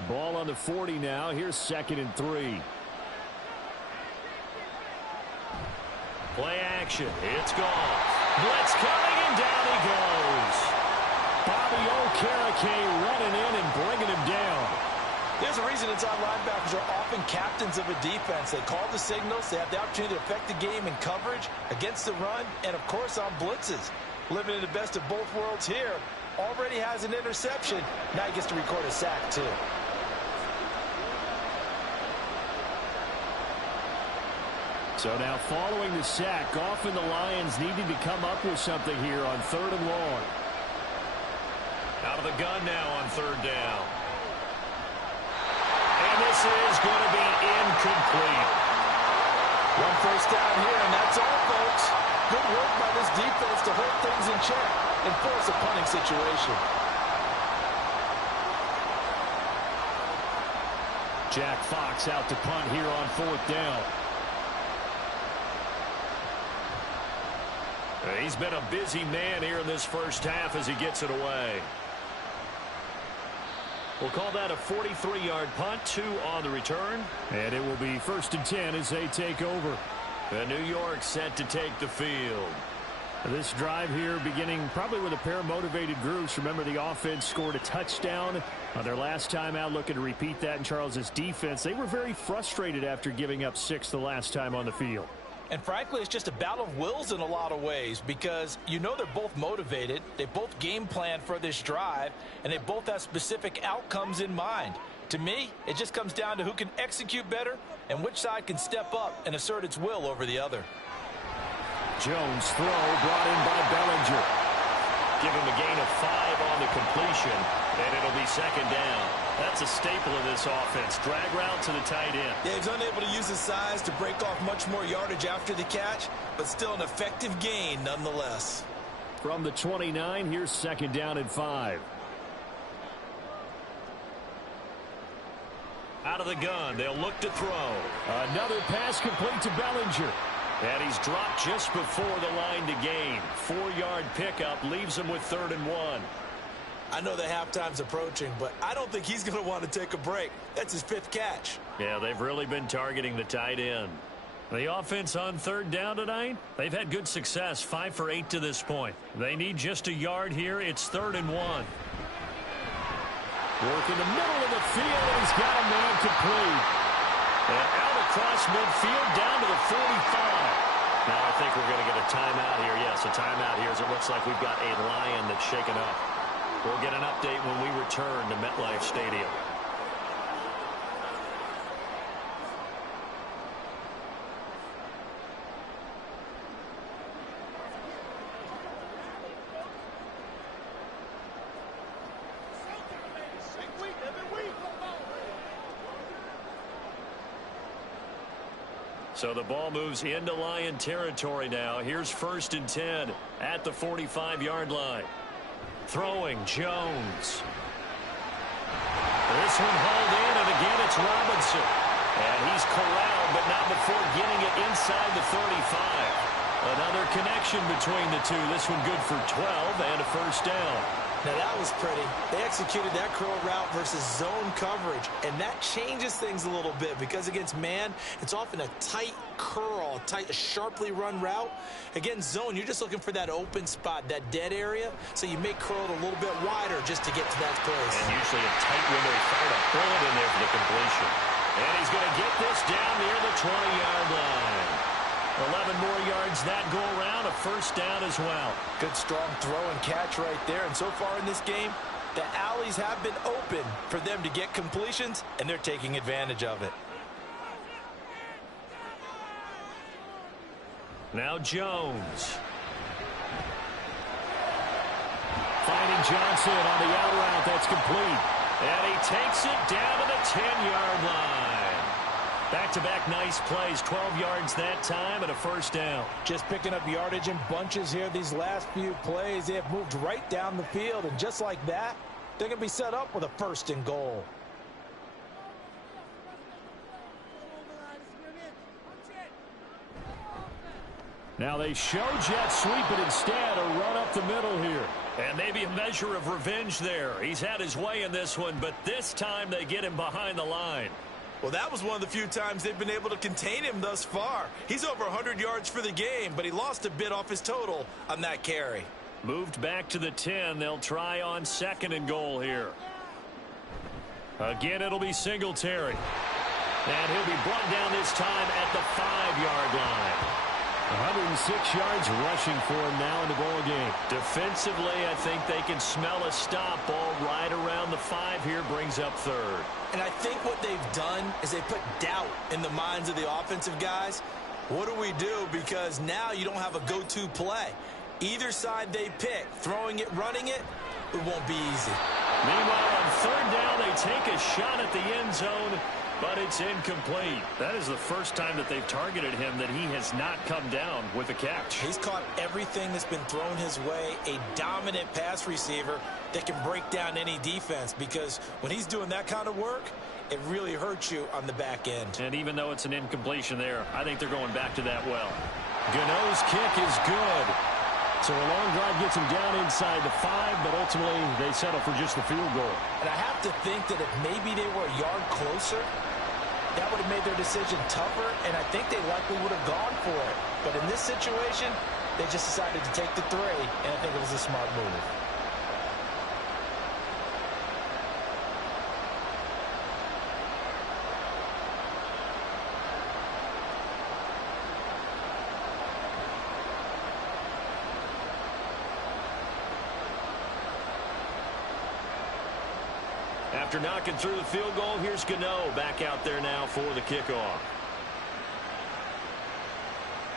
Ball on the 40 now. Here's 2nd and 3. Play action. It's gone. Blitz coming, and down he goes. Bobby Okereke running in and bringing him down. There's a reason inside linebackers are often captains of a defense. They call the signals. They have the opportunity to affect the game in coverage, against the run, and, of course, on blitzes. Living in the best of both worlds here. Already has an interception. Now he gets to record a sack, too. So now following the sack, often the Lions needing to come up with something here on 3rd and long. Out of the gun now on 3rd down. And this is going to be incomplete. One first down here, and that's all, folks. Good work by this defense to hold things in check and force a punting situation. Jack Fox out to punt here on 4th down. He's been a busy man here in this first half as he gets it away. We'll call that a 43-yard punt, 2 on the return. And it will be 1st and 10 as they take over. The New York set to take the field. This drive here beginning probably with a pair of motivated groups. Remember, the offense scored a touchdown on their last time out, looking to repeat that in Charles' defense. They were very frustrated after giving up 6 the last time on the field. And frankly, it's just a battle of wills in a lot of ways because you know they're both motivated, they both game plan for this drive, and they both have specific outcomes in mind. To me, it just comes down to who can execute better and which side can step up and assert its will over the other. Jones throw brought in by Bellinger. Give him a gain of 5 on the completion, and it'll be 2nd down. That's a staple of this offense. Drag route to the tight end. Yeah, he's unable to use his size to break off much more yardage after the catch, but still an effective gain nonetheless. From the 29, here's 2nd down and 5. Out of the gun, they'll look to throw. Another pass complete to Bellinger. And he's dropped just before the line to gain. 4-yard pickup leaves him with 3rd and 1. I know the halftime's approaching, but I don't think he's going to want to take a break. That's his 5th catch. Yeah, they've really been targeting the tight end. The offense on 3rd down tonight, they've had good success, 5 for 8 to this point. They need just a yard here. It's 3rd and 1. Work in the middle of the field, and he's got a man complete. And out across midfield, down to the 45. Now I think we're going to get a timeout here. Yes, a timeout here as it looks like we've got a Lion that's shaken up. We'll get an update when we return to MetLife Stadium. So the ball moves into Lion territory now. Here's 1st and 10 at the 45-yard line. Throwing, Jones. This one hauled in, and again it's Robinson. And he's corralled, but not before getting it inside the 35. Another connection between the two. This one good for 12 and a first down. Now that was pretty. They executed that curl route versus zone coverage, and that changes things a little bit because against man, it's often a tight curl, a sharply run route. Against zone, you're just looking for that open spot, that dead area, so you may curl it a little bit wider just to get to that place. And usually a tight window. He fired a bullet in there for the completion. And he's going to get this down near the 20-yard line. 11 more yards that go around, a first down as well. Good strong throw and catch right there. And so far in this game, The alleys have been open for them to get completions, and they're taking advantage of it. Now Jones. Finding Johnson on the out route. That's complete. And he takes it down to the 10-yard line. Back-to-back nice plays. 12 yards that time and a first down. Just picking up yardage in bunches here these last few plays. They have moved right down the field, and just like that, they're going to be set up with a first and goal. Now they show jet sweep, but instead a run up the middle here. And maybe a measure of revenge there. He's had his way in this one, but this time they get him behind the line. Well, that was one of the few times they've been able to contain him thus far. He's over 100 yards for the game, but he lost a bit off his total on that carry. Moved back to the 10. They'll try on second and goal here. Again, it'll be Singletary. And he'll be brought down this time at the 5-yard line. 106 yards rushing for him now in the ball game. Defensively, I think they can smell a stop. Ball right around the 5 here, brings up third. And I think what they've done is they put doubt in the minds of the offensive guys. What do we do? Because now you don't have a go-to play. Either side they pick, throwing it, running it, it won't be easy. Meanwhile, on third down, they take a shot at the end zone, but it's incomplete. That is the first time that they've targeted him that he has not come down with a catch. He's caught everything that's been thrown his way, a dominant pass receiver that can break down any defense, because when he's doing that kind of work, it really hurts you on the back end. And even though it's an incompletion there, I think they're going back to that well. Gano's kick is good. So a long drive gets him down inside the 5, but ultimately they settle for just the field goal. And I have to think that if maybe they were a yard closer, that would have made their decision tougher, and I think they likely would have gone for it. But in this situation, they just decided to take the 3, and I think it was a smart move. After knocking through the field goal, here's Gano back out there now for the kickoff.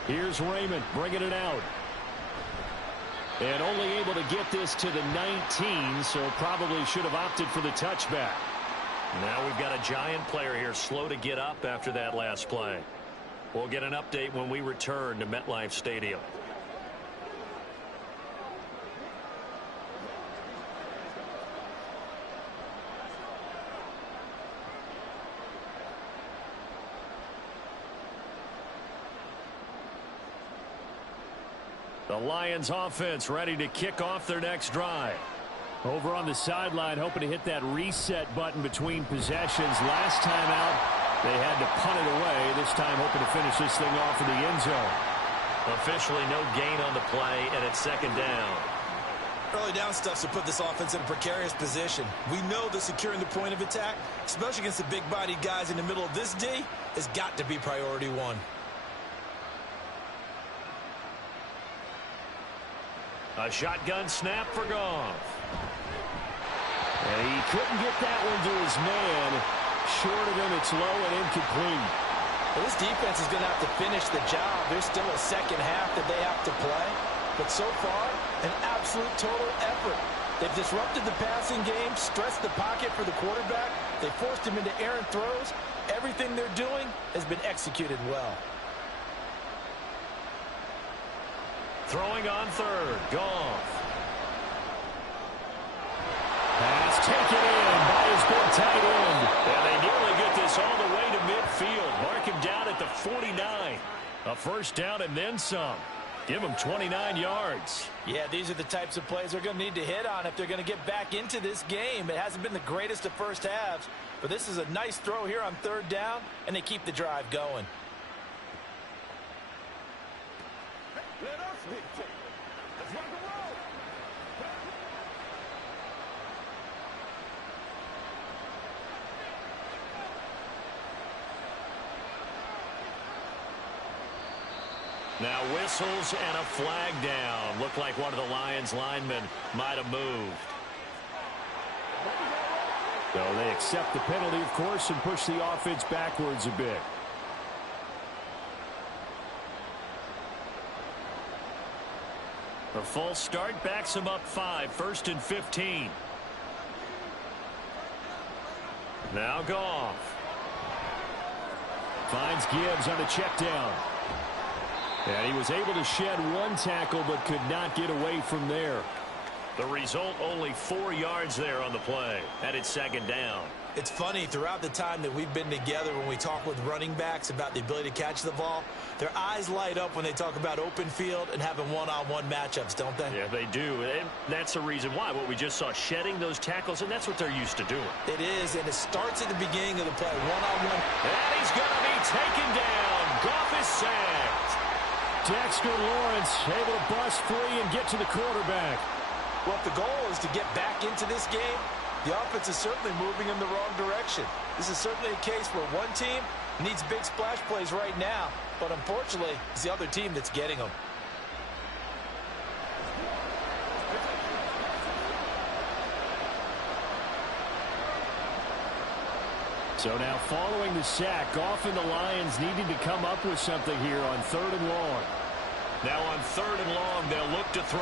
Here's Raymond bringing it out. And only able to get this to the 19, so probably should have opted for the touchback. Now we've got a Giant player here slow to get up after that last play. We'll get an update when we return to MetLife Stadium. The Lions offense ready to kick off their next drive. Over on the sideline, hoping to hit that reset button between possessions. Last time out, they had to punt it away. This time hoping to finish this thing off in the end zone. Officially no gain on the play, and it's second down. Early down stuff to put this offense in a precarious position. We know that securing the point of attack, especially against the big-bodied guys in the middle of this D, has got to be priority 1. A shotgun snap for Goff. And he couldn't get that one to his man. Short of him, it's low and incomplete. Well, this defense is going to have to finish the job. There's still a second half that they have to play. But so far, an absolute total effort. They've disrupted the passing game, stressed the pocket for the quarterback. They forced him into errant throws. Everything they're doing has been executed well. Throwing on third, Goff. Pass taken in by his big tight end. And they nearly get this all the way to midfield. Mark him down at the 49. A first down and then some. Give him 29 yards. Yeah, these are the types of plays they're going to need to hit on if they're going to get back into this game. It hasn't been the greatest of first halves, but this is a nice throw here on third down, and they keep the drive going. Let us dictate. Let's rock and roll. Now whistles and a flag down. Looked like one of the Lions linemen might have moved. So they accept the penalty, of course, and push the offense backwards a bit. A false start backs him up 5, 1st and 15. Now Goff. Finds Gibbs on a check down. And he was able to shed one tackle but could not get away from there. The result, only 4 yards there on the play. And it's 2nd down. It's funny, throughout the time that we've been together, when we talk with running backs about the ability to catch the ball, their eyes light up when they talk about open field and having one-on-one matchups, don't they? Yeah, they do. And that's the reason why. What we just saw, shedding those tackles, and that's what they're used to doing. It is, and it starts at the beginning of the play, one-on-one. And he's going to be taken down. Goff is sacked. Dexter Lawrence able to bust free and get to the quarterback. Well, if the goal is to get back into this game, the offense is certainly moving in the wrong direction. This is certainly a case where one team needs big splash plays right now, but unfortunately, it's the other team that's getting them. So now following the sack, Goff and the Lions needing to come up with something here on 3rd and long. Now on 3rd and long, they'll look to throw.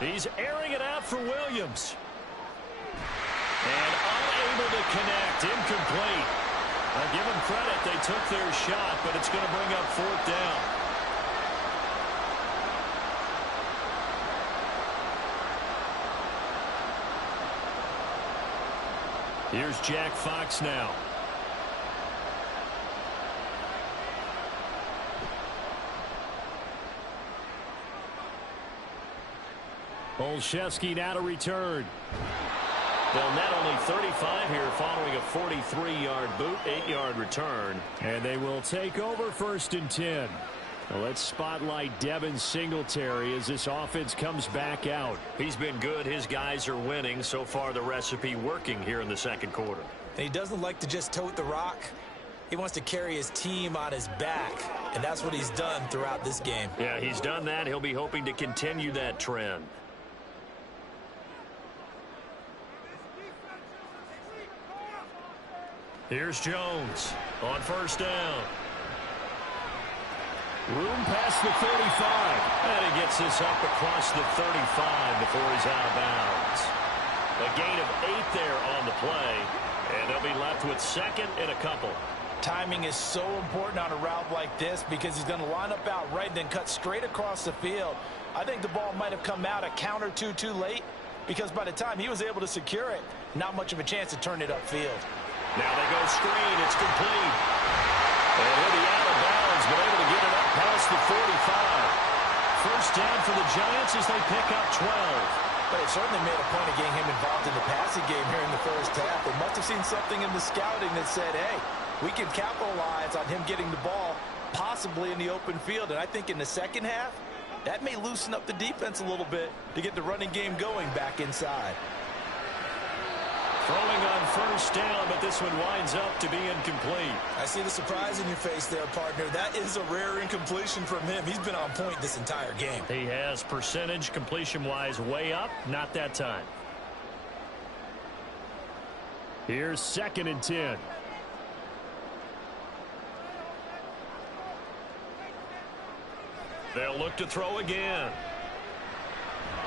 He's airing it out for Williams. And unable to connect, incomplete. I'll give them credit, they took their shot, but it's going to bring up 4th down. Here's Jack Fox now. Olszewski now to return. They'll net only 35 here following a 43-yard boot, 8-yard return. And they will take over 1st and 10. Now let's spotlight Devin Singletary as this offense comes back out. He's been good. His guys are winning. So far, the recipe working here in the 2nd quarter. And he doesn't like to just tote the rock. He wants to carry his team on his back, and that's what he's done throughout this game. Yeah, he's done that. He'll be hoping to continue that trend. Here's Jones on 1st down. Room past the 35. And he gets this up across the 35 before he's out of bounds. A gain of 8 there on the play. And they'll be left with 2nd and a couple. Timing is so important on a route like this because he's going to line up out right and then cut straight across the field. I think the ball might have come out a count or two too late because by the time he was able to secure it, not much of a chance to turn it upfield. Now they go screen. It's complete. And he'll be out of bounds, but able to get it up past the 45. 1st down for the Giants as they pick up 12. But it certainly made a point of getting him involved in the passing game here in the 1st half. They must have seen something in the scouting that said, hey, we can capitalize on him getting the ball possibly in the open field. And I think in the 2nd half, that may loosen up the defense a little bit to get the running game going back inside. Throwing on 1st down, but this one winds up to be incomplete. I see the surprise in your face there, partner. That is a rare incompletion from him. He's been on point this entire game. He has percentage completion-wise way up, not that time. Here's 2nd and 10. They'll look to throw again.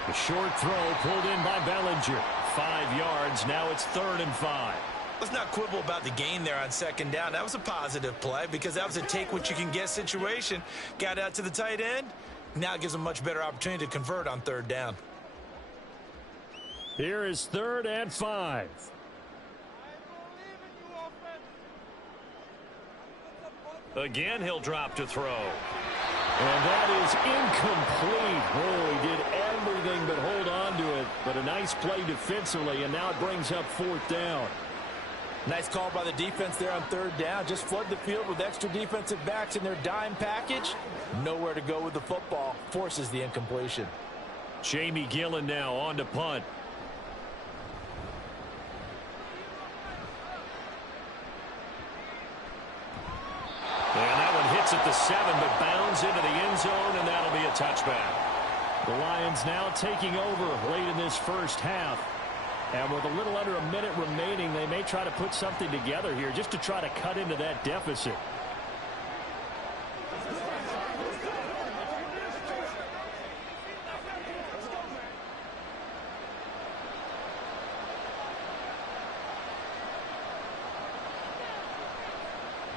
A short throw pulled in by Bellinger. 5 yards. Now it's 3rd and 5. Let's not quibble about the gain there on 2nd down. That was a positive play because that was a take-what-you-can-get situation. Got out to the tight end. Now it gives them a much better opportunity to convert on 3rd down. Here is 3rd and 5. Again, he'll drop to throw. And that is incomplete. Oh, he did everything but hold on to it. But a nice play defensively, and now it brings up 4th down. Nice call by the defense there on 3rd down. Just flood the field with extra defensive backs in their dime package. Nowhere to go with the football. Forces the incompletion. Jamie Gillen now on to punt. And that one hits at the 7, but bounds into the end zone, and that'll be a touchback. The Lions now taking over late in this 1st half. And with a little under a minute remaining, they may try to put something together here just to try to cut into that deficit.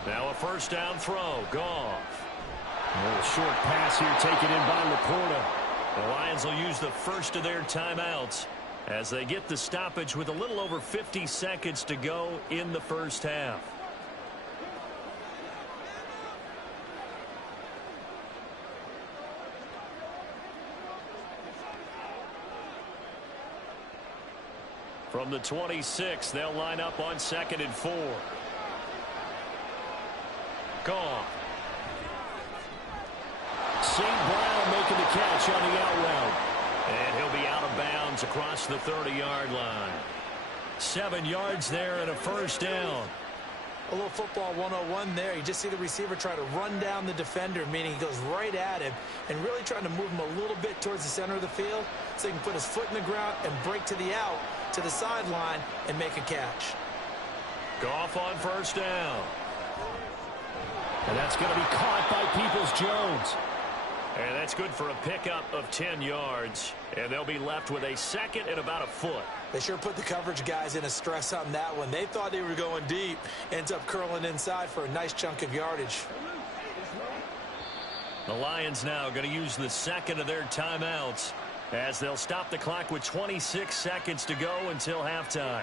Now a first down throw. Goff. A little short pass here taken in by Laporta. The Lions will use the first of their timeouts as they get the stoppage with a little over 50 seconds to go in the first half. From the 26, they'll line up on 2nd and 4. Goff. St. Brown making the catch on the out route. And he'll be out of bounds across the 30-yard line. 7 yards there and a first down. A little football 101 there. You just see the receiver try to run down the defender, meaning he goes right at him and really trying to move him a little bit towards the center of the field so he can put his foot in the ground and break to the out, to the sideline, and make a catch. Goff on first down. And that's going to be caught by Peoples-Jones. And that's good for a pickup of 10 yards. And they'll be left with a second and about a foot. They sure put the coverage guys in a stress on that one. They thought they were going deep. Ends up curling inside for a nice chunk of yardage. The Lions now going to use the second of their timeouts as they'll stop the clock with 26 seconds to go until halftime.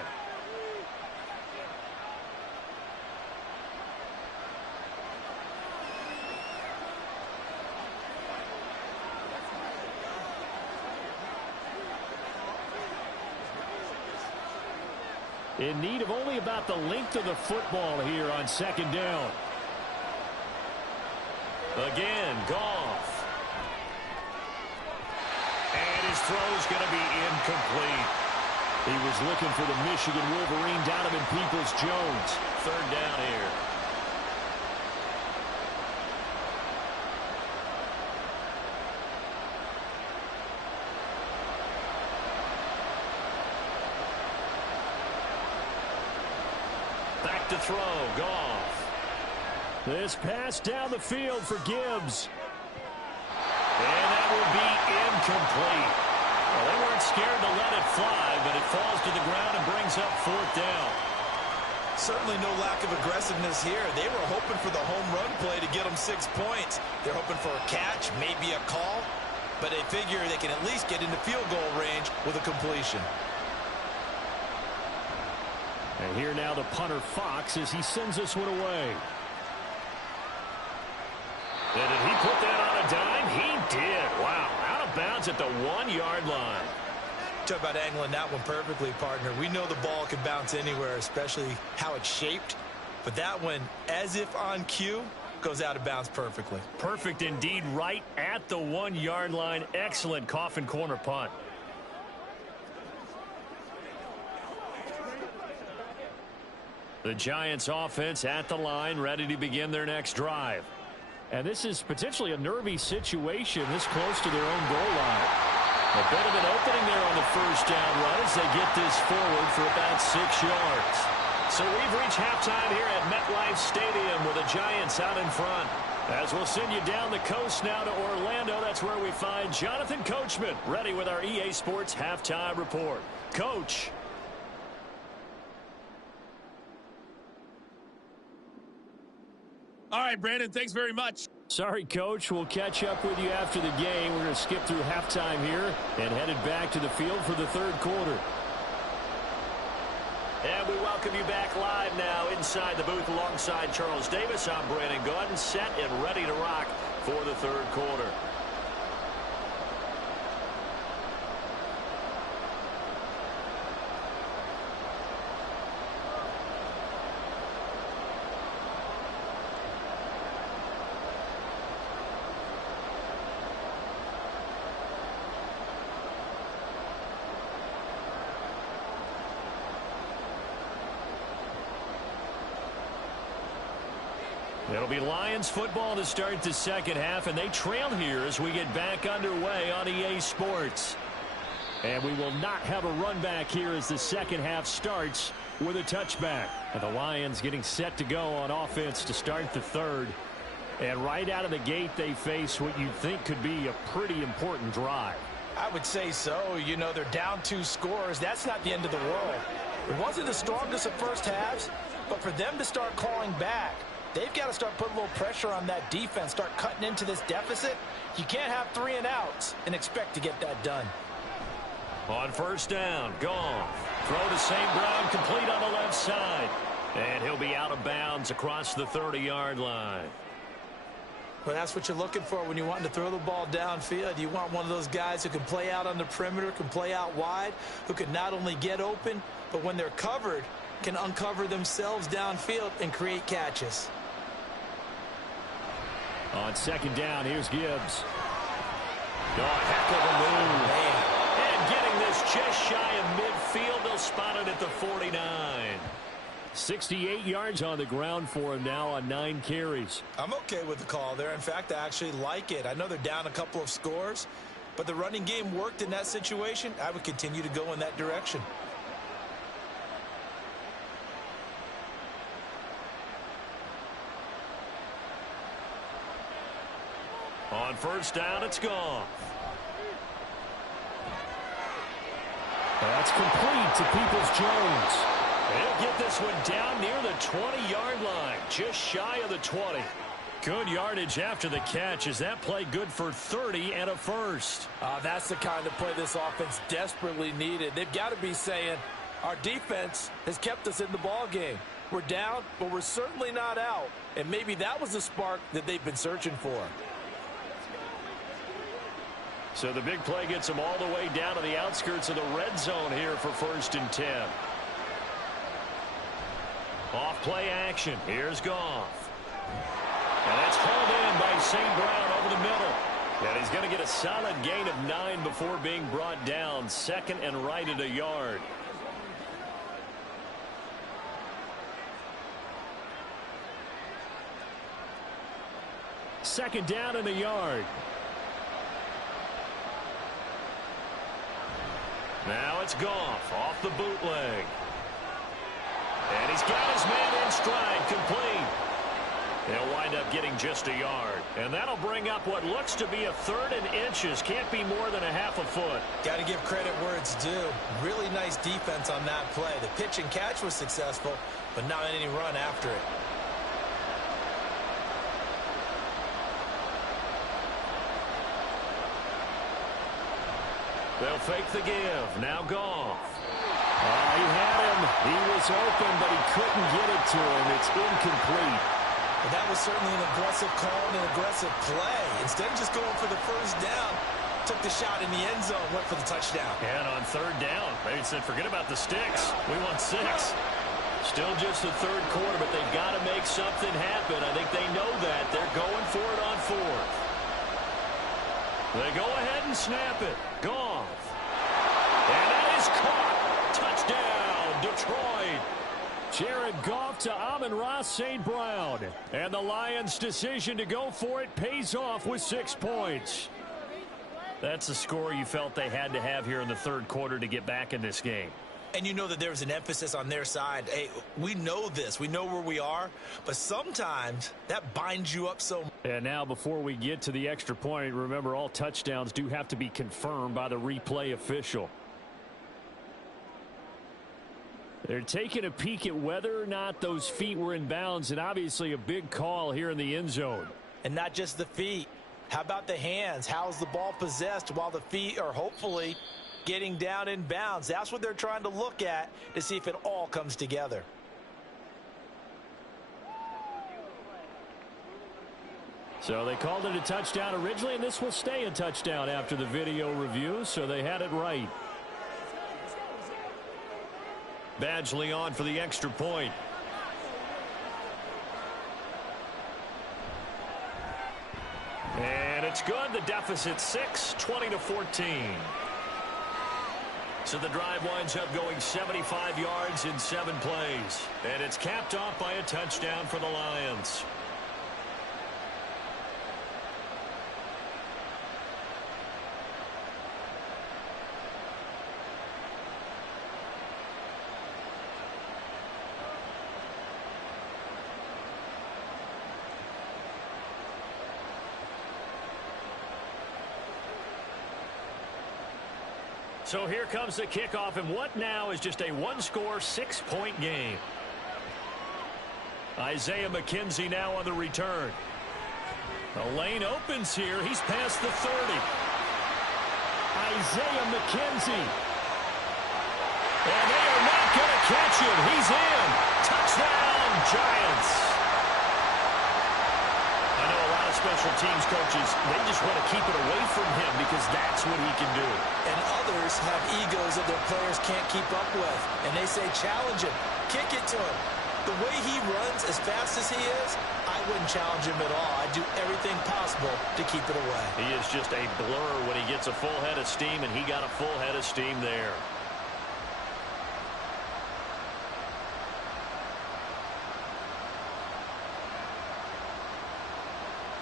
In need of only about the length of the football here on 2nd down. Again, Goff. And his throw's going to be incomplete. He was looking for the Michigan Wolverine Donovan Peoples-Jones. 3rd down here. Back to throw, Goff. This pass down the field for Gibbs. And that will be incomplete. Well, they weren't scared to let it fly, but it falls to the ground and brings up 4th down. Certainly no lack of aggressiveness here. They were hoping for the home run play to get them 6 points. They're hoping for a catch, maybe a call, but they figure they can at least get into field goal range with a completion. And here now the punter Fox as he sends this one away. And did he put that on a dime? He did. Wow. Out of bounds at the 1-yard line. Talk about angling that one perfectly, partner. We know the ball can bounce anywhere, especially how it's shaped. But that one, as if on cue, goes out of bounds perfectly. Perfect indeed, right at the 1-yard line. Excellent coffin corner punt. The Giants offense at the line, ready to begin their next drive. And this is potentially a nervy situation this close to their own goal line. A bit of an opening there on the first down run as they get this forward for about 6 yards. So we've reached halftime here at MetLife Stadium with the Giants out in front. As we'll send you down the coast now to Orlando, that's where we find Jonathan Coachman ready with our EA Sports halftime report. Coach. All right, Brandon, thanks very much. Sorry, Coach. We'll catch up with you after the game. We're going to skip through halftime here and headed back to the field for the 3rd quarter. And we welcome you back live now inside the booth alongside Charles Davis. I'm Brandon Gordon, set and ready to rock for the 3rd quarter. It'll be Lions football to start the 2nd half, and they trail here as we get back underway on EA Sports. And we will not have a run back here as the second half starts with a touchback. And the Lions getting set to go on offense to start the third. And right out of the gate, they face what you'd think could be a pretty important drive. I would say so. You know, they're down 2 scores. That's not the end of the world. It wasn't the strongest of first halves, but for them to start calling back, they've got to start putting a little pressure on that defense, start cutting into this deficit. You can't have 3 and outs and expect to get that done. On first down, Goff. Throw to St. Brown, complete on the left side. And he'll be out of bounds across the 30-yard line. Well, that's what you're looking for when you want to throw the ball downfield. You want one of those guys who can play out on the perimeter, can play out wide, who can not only get open, but when they're covered, can uncover themselves downfield and create catches. On second down, here's Gibbs. Oh, heck of a move. Man. And getting this just shy of midfield, they'll spot it at the 49. 68 yards on the ground for him now on 9 carries. I'm okay with the call there. In fact, I actually like it. I know they're down a couple of scores, but the running game worked in that situation. I would continue to go in that direction. On first down, it's gone. That's complete to Peoples-Jones. He'll get this one down near the 20-yard line, just shy of the 20. Good yardage after the catch. Is that play good for 30 and a first? That's the kind of play this offense desperately needed. They've got to be saying, our defense has kept us in the ball game. We're down, but we're certainly not out. And maybe that was the spark that they've been searching for. So the big play gets them all the way down to the outskirts of the red zone here for 1st and 10. Off play action. Here's Goff. And that's hauled in by St. Brown over the middle. And he's going to get a solid gain of 9 before being brought down. Second and right at a yard. Second down in a yard. Now it's Goff off the bootleg. And he's got his man in stride, complete. They'll wind up getting just a yard. And that'll bring up what looks to be a 3rd and inches. Can't be more than a half a foot. Got to give credit where it's due. Really nice defense on that play. The pitch and catch was successful, but not any run after it. They'll fake the give. Now Goff. He had him. He was open, but he couldn't get it to him. It's incomplete. But that was certainly an aggressive call and an aggressive play. Instead of just going for the first down, took the shot in the end zone, went for the touchdown. And on 3rd down, they said, forget about the sticks. We want 6. Still just the 3rd quarter, but they've got to make something happen. I think they know that. They're going for it on 4th. They go ahead and snap it. Goff. And that is caught. Touchdown, Detroit. Jared Goff to Amon-Ra St. Brown. And the Lions' decision to go for it pays off with 6 points. That's the score you felt they had to have here in the 3rd quarter to get back in this game. And you know that there was an emphasis on their side. Hey, we know this. We know where we are. But sometimes that binds you up so much. And now before we get to the extra point, remember all touchdowns do have to be confirmed by the replay official. They're taking a peek at whether or not those feet were in bounds, and obviously a big call here in the end zone. And not just the feet. How about the hands? How's the ball possessed while the feet are hopefully getting down in bounds? That's what they're trying to look at to see if it all comes together. So they called it a touchdown originally, and this will stay a touchdown after the video review, so they had it right. Badgley on for the extra point. And it's good. The deficit 6, 20-14. So the drive winds up going 75 yards in 7 plays. And it's capped off by a touchdown for the Lions. So here comes the kickoff, and what now is just a one-score, 6-point game. Isaiah McKenzie now on the return. The lane opens here. He's past the 30. Isaiah McKenzie. And they are not going to catch him. He's in. Touchdown, Giants. I know a lot of special teams coaches, they just want to keep it away from him because that's what he can do. And others have egos that their players can't keep up with. And they say, challenge him. Kick it to him. The way he runs as fast as he is, I wouldn't challenge him at all. I'd do everything possible to keep it away. He is just a blur when he gets a full head of steam, and he got a full head of steam there.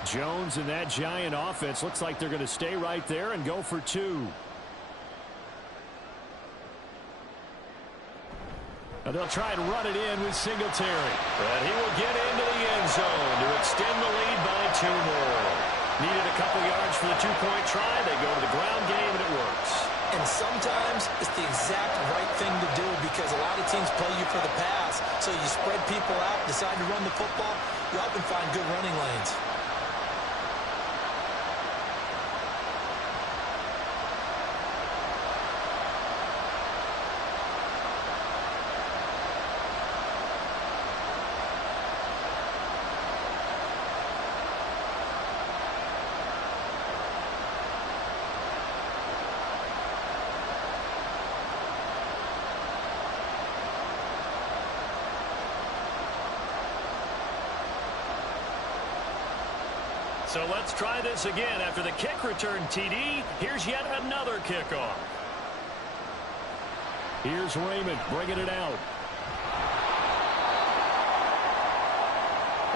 Jones and that Giant offense looks like they're going to stay right there and go for two. And they'll try and run it in with Singletary. And he will get into the end zone to extend the lead by 2 more. Needed a couple yards for the two-point try. They go to the ground game, and it works. And sometimes it's the exact right thing to do because a lot of teams play you for the pass. So you spread people out, decide to run the football. You often find good running lanes. So let's try this again. After the kick return TD, here's yet another kickoff. Here's Raymond bringing it out.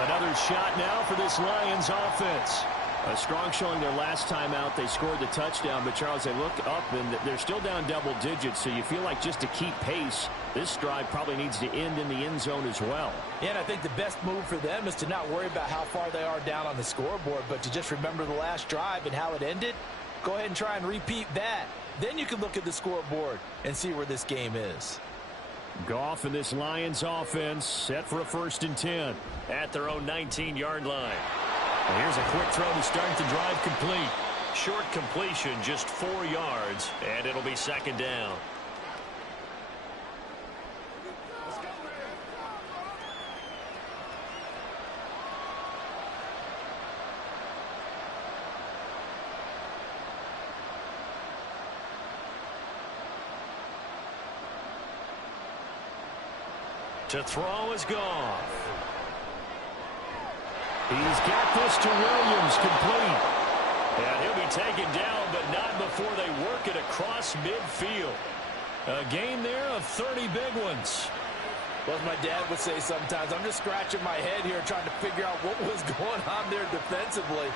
Another shot now for this Lions offense. A strong showing their last time out. They scored the touchdown, but Charles, they look up and they're still down double digits, so you feel like just to keep pace, this drive probably needs to end in the end zone as well. Yeah, and I think the best move for them is to not worry about how far they are down on the scoreboard, but to just remember the last drive and how it ended. Go ahead and try and repeat that. Then you can look at the scoreboard and see where this game is. Goff and this Lions offense set for a 1st and 10 at their own 19-yard line. And here's a quick throw to start the drive complete. Short completion, just 4 yards, and it'll be 2nd down. To throw is Goff. He's got this to Williams, complete. And he'll be taken down, but not before they work it across midfield. A gain there of 30 big ones. Well, as my dad would say sometimes, I'm just scratching my head here trying to figure out what was going on there defensively.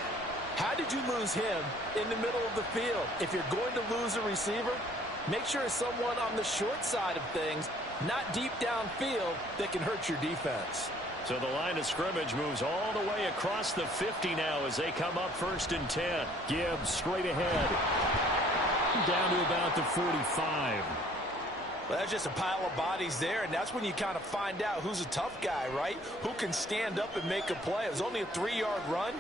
How did you lose him in the middle of the field? If you're going to lose a receiver, make sure it's someone on the short side of things, not deep downfield, that can hurt your defense. So the line of scrimmage moves all the way across the 50 now as they come up 1st and 10. Gibbs straight ahead. Down to about the 45. Well, that's just a pile of bodies there, and that's when you kind of find out who's a tough guy, right? Who can stand up and make a play. It was only a 3-yard run,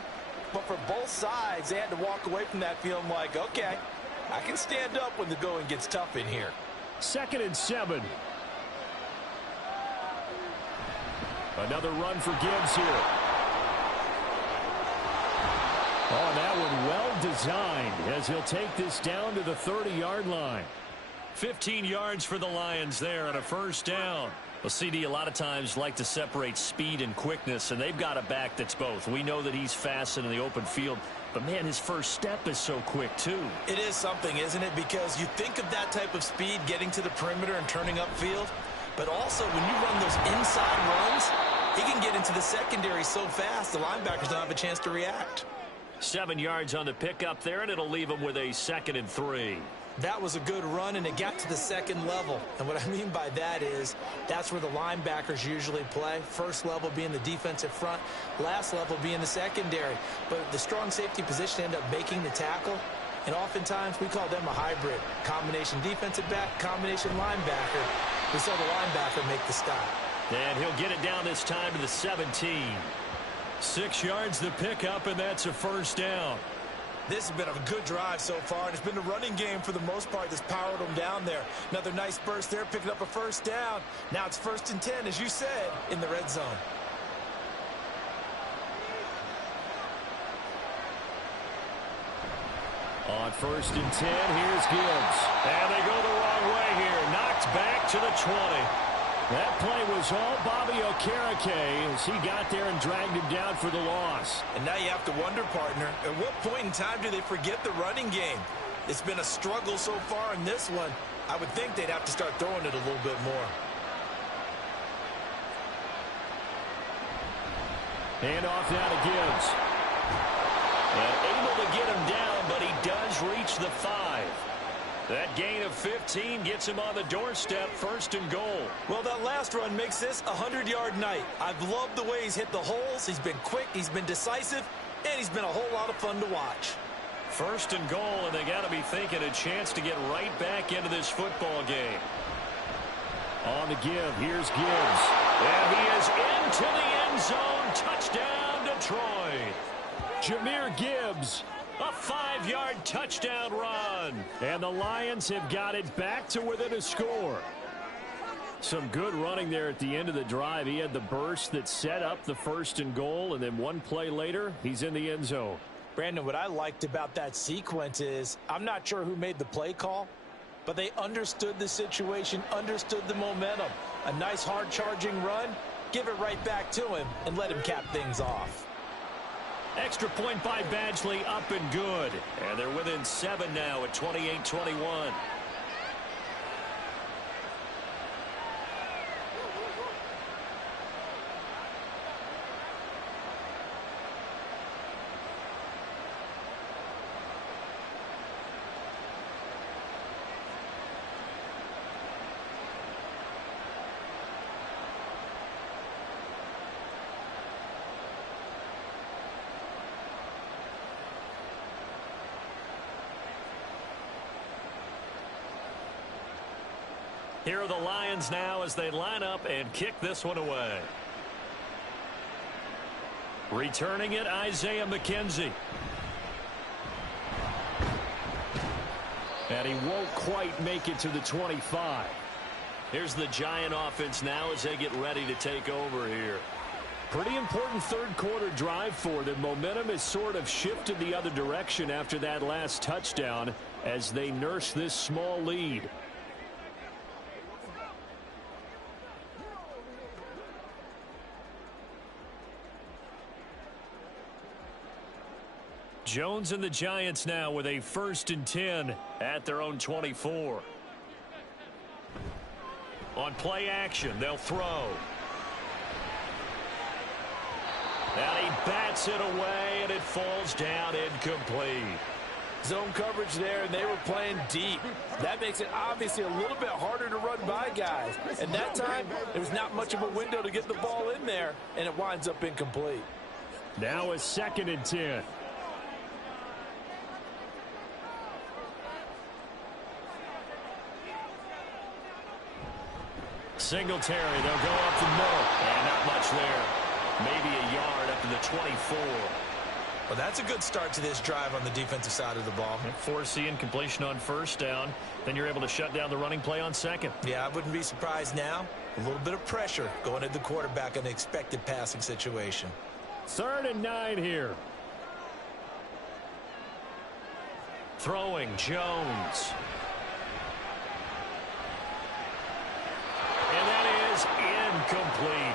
but for both sides, they had to walk away from that feeling like, okay, I can stand up when the going gets tough in here. 2nd and 7. Another run for Gibbs here. Oh, that one well designed as he'll take this down to the 30-yard line. 15 yards for the Lions there on a 1st down. Well, CD a lot of times like to separate speed and quickness, and they've got a back that's both. We know that he's fast in the open field, but, man, his first step is so quick, too. It is something, isn't it? Because you think of that type of speed getting to the perimeter and turning upfield, but also when you run those inside runs, he can get into the secondary so fast the linebackers don't have a chance to react. 7 yards on the pickup there, and it'll leave him with a 2nd and 3. That was a good run, and it got to the 2nd level. And what I mean by that is that's where the linebackers usually play. First level being the defensive front, last level being the secondary. But the strong safety position ended up making the tackle. And oftentimes we call them a hybrid. Combination defensive back, combination linebacker. We saw the linebacker make the stop. And he'll get it down this time to the 17. 6 yards the pickup, and that's a first down. This has been a good drive so far, and it's been the running game for the most part that's powered them down there. Another nice burst there, picking up a first down. Now it's 1st and 10, as you said, in the red zone. On 1st and 10, here's Gibbs. And they go the wrong way here. Knocked back to the 20. That play was all Bobby Okereke as he got there and dragged him down for the loss. And now you have to wonder, partner, at what point in time do they forget the running game? It's been a struggle so far in this one. I would think they'd have to start throwing it a little bit more. Hand off now to Gibbs. And able to get him down, but he does reach the 5. That gain of 15 gets him on the doorstep, 1st and goal. Well, that last run makes this a 100-yard night. I've loved the way he's hit the holes. He's been quick, he's been decisive, and he's been a whole lot of fun to watch. 1st and goal, and they got to be thinking a chance to get right back into this football game. On the give, here's Gibbs. And he is into the end zone. Touchdown, Detroit. Jahmyr Gibbs. A 5-yard touchdown run. And the Lions have got it back to within a score. Some good running there at the end of the drive. He had the burst that set up the 1st and goal, and then one play later, he's in the end zone. Brandon, what I liked about that sequence is I'm not sure who made the play call, but they understood the situation, understood the momentum. A nice hard-charging run, give it right back to him, and let him cap things off. Extra point by Badgley, up and good. And they're within 7 now at 28-21. Here are the Lions now as they line up and kick this one away. Returning it, Isaiah McKenzie. And he won't quite make it to the 25. Here's the Giant offense now as they get ready to take over here. Pretty important 3rd quarter drive for them. Momentum has sort of shifted the other direction after that last touchdown as they nurse this small lead. Jones and the Giants now with a 1st and 10 at their own 24. On play action, they'll throw. And he bats it away, and it falls down incomplete. Zone coverage there, and they were playing deep. That makes it obviously a little bit harder to run by guys. And that time, there was not much of a window to get the ball in there, and it winds up incomplete. Now a 2nd and 10. Singletary, they'll go up the middle. And not much there. Maybe a yard up to the 24. Well, that's a good start to this drive on the defensive side of the ball. Forcing completion on 1st down. Then you're able to shut down the running play on 2nd. Yeah, I wouldn't be surprised now. A little bit of pressure going at the quarterback in an expected passing situation. 3rd and 9 here. Throwing, Jones. And that is incomplete.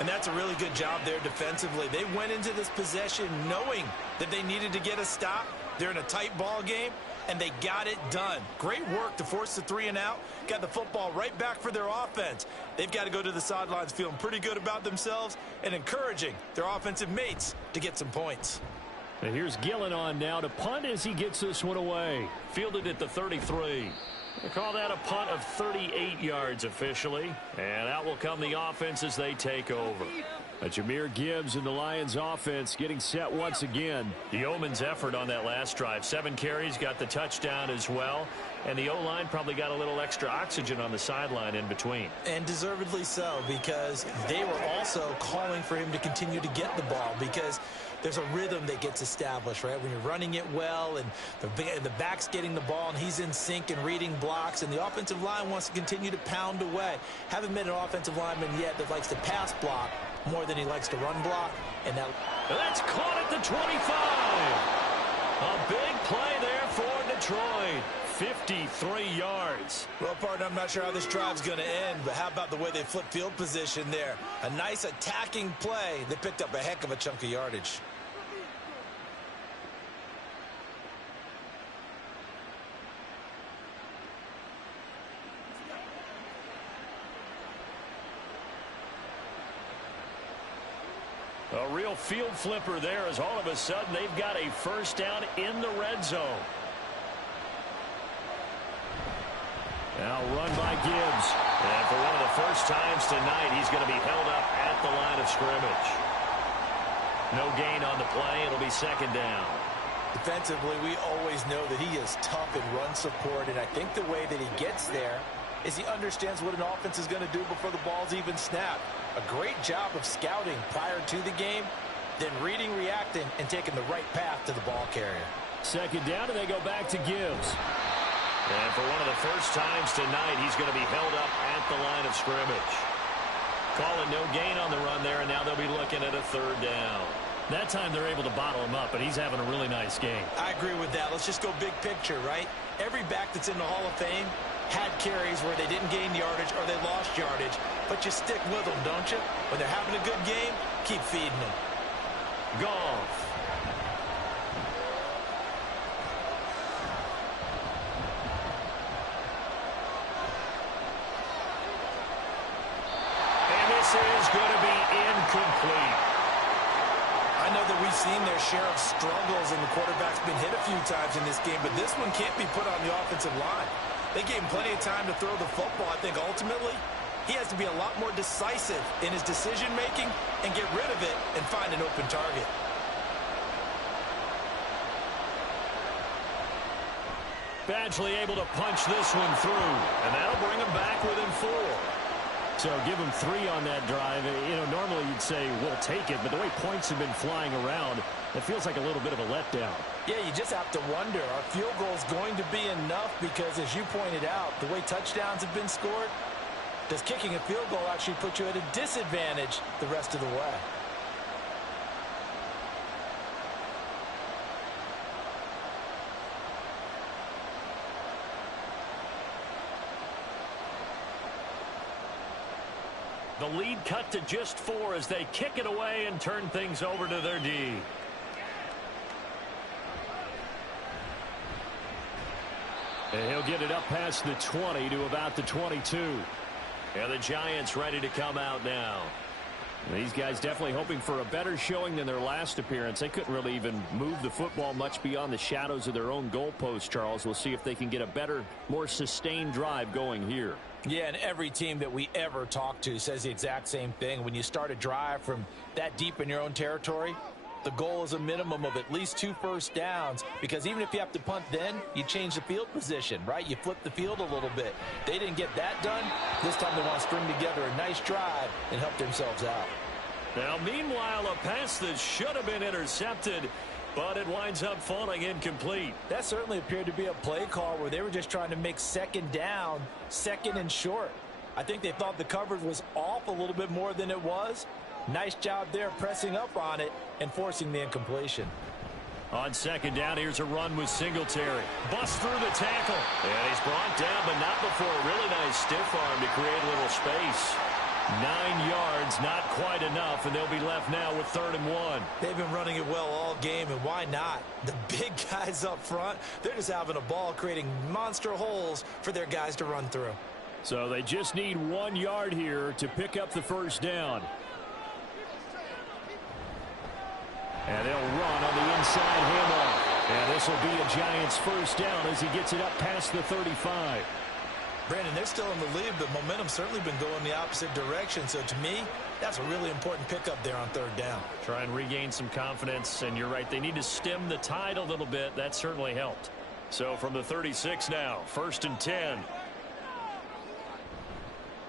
And that's a really good job there defensively. They went into this possession knowing that they needed to get a stop. They're in a tight ball game, and they got it done. Great work to force the 3 and out. Got the football right back for their offense. They've got to go to the sidelines feeling pretty good about themselves and encouraging their offensive mates to get some points. And here's Gillen on now to punt as he gets this one away. Fielded at the 33. They call that a punt of 38 yards officially. And out will come the offense as they take over. Jameer Gibbs and the Lions offense getting set once again. The Yeoman's effort on that last drive. 7 carries, got the touchdown as well. And the O-line probably got a little extra oxygen on the sideline in between. And deservedly so, because they were also calling for him to continue to get the ball, because there's a rhythm that gets established, right? When you're running it well and the back's getting the ball and he's in sync and reading blocks, and the offensive line wants to continue to pound away. Haven't met an offensive lineman yet that likes to pass block more than he likes to run block. And that's caught at the 25. A big play there for Detroit. 53 yards. Well, partner, I'm not sure how this drive's going to end, but how about the way they flip field position there? A nice attacking play. They picked up a heck of a chunk of yardage. A real field flipper there, as all of a sudden they've got a first down in the red zone. Now run by Gibbs. And for one of the first times tonight, he's going to be held up at the line of scrimmage. No gain on the play. It'll be second down. Defensively, we always know that he is tough in run support, and I think the way that he gets there is he understands what an offense is going to do before the ball's even snapped. A great job of scouting prior to the game, then reading, reacting, and taking the right path to the ball carrier. Second down, and they go back to Gibbs. And for one of the first times tonight, he's going to be held up at the line of scrimmage. Calling no gain on the run there, and now they'll be looking at a third down. That time they're able to bottle him up, but he's having a really nice game. I agree with that. Let's just go big picture, right? Every back that's in the Hall of Fame had carries where they didn't gain yardage or they lost yardage, but you stick with them, don't you? When they're having a good game, keep feeding them. Goff. Is going to be incomplete. I know that we've seen their share of struggles and the quarterback's been hit a few times in this game, but this one can't be put on the offensive line. They gave him plenty of time to throw the football. I think ultimately he has to be a lot more decisive in his decision-making and get rid of it and find an open target. Badgley able to punch this one through, and that'll bring him back within 4. So give him 3 on that drive. You know, normally you'd say we'll take it, but the way points have been flying around, it feels like a little bit of a letdown. Yeah, you just have to wonder, are field goals going to be enough? Because as you pointed out, the way touchdowns have been scored, does kicking a field goal actually put you at a disadvantage the rest of the way? The lead cut to just 4 as they kick it away and turn things over to their D. And he'll get it up past the 20 to about the 22. And the Giants ready to come out now. These guys definitely hoping for a better showing than their last appearance. They couldn't really even move the football much beyond the shadows of their own goalpost, Charles. We'll see if they can get a better, more sustained drive going here. Yeah, and every team that we ever talk to says the exact same thing. When you start a drive from that deep in your own territory, the goal is a minimum of at least 2 first downs, because even if you have to punt then, you change the field position, right? You flip the field a little bit. They didn't get that done. This time they want to string together a nice drive and help themselves out. Now, meanwhile, a pass that should have been intercepted, but it winds up falling incomplete. That certainly appeared to be a play call where they were just trying to make second down, second and short. I think they thought the coverage was off a little bit more than it was. Nice job there pressing up on it and forcing the incompletion. On second down, here's a run with Singletary. Busts through the tackle. And he's brought down, but not before a really nice stiff arm to create a little space. 9 yards, not quite enough, and they'll be left now with 3rd and 1. They've been running it well all game, and why not? The big guys up front, they're just having a ball creating monster holes for their guys to run through. So they just need 1 yard here to pick up the first down. And they'll run on the inside handoff. And this will be a Giants first down as he gets it up past the 35. Brandon, they're still in the lead, but momentum's certainly been going the opposite direction. So to me, that's a really important pickup there on third down. Try and regain some confidence, and you're right, they need to stem the tide a little bit. That certainly helped. So from the 36 now, 1st and 10.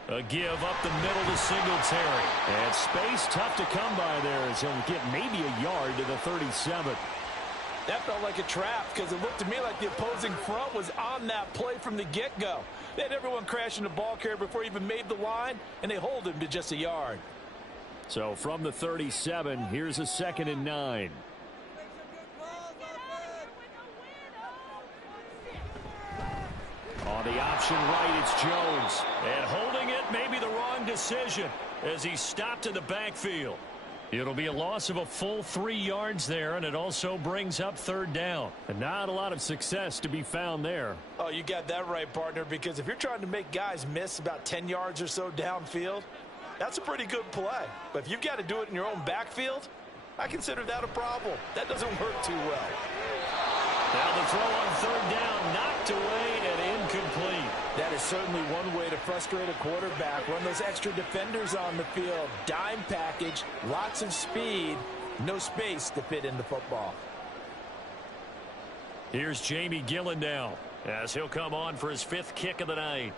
A give up the middle to Singletary. And space tough to come by there as he'll get maybe a yard to the 37. That felt like a trap because it looked to me like the opposing front was on that play from the get-go. They had everyone crashing the ball carrier before he even made the line, and they hold him to just a yard. So from the 37, here's a 2nd and 9. On the option right, it's Jones. And holding it may be the wrong decision as he's stopped in the backfield. It'll be a loss of a full 3 yards there, and it also brings up 3rd down. And not a lot of success to be found there. Oh, you got that right, partner, because if you're trying to make guys miss about 10 yards or so downfield, that's a pretty good play. But if you've got to do it in your own backfield, I consider that a problem. That doesn't work too well. Now the throw on 3rd down, knocked away and incomplete. That is certainly one way to frustrate a quarterback. Run those extra defenders on the field. Dime package, lots of speed, no space to fit in the football. Here's Jamie Gillen now as he'll come on for his 5th kick of the night.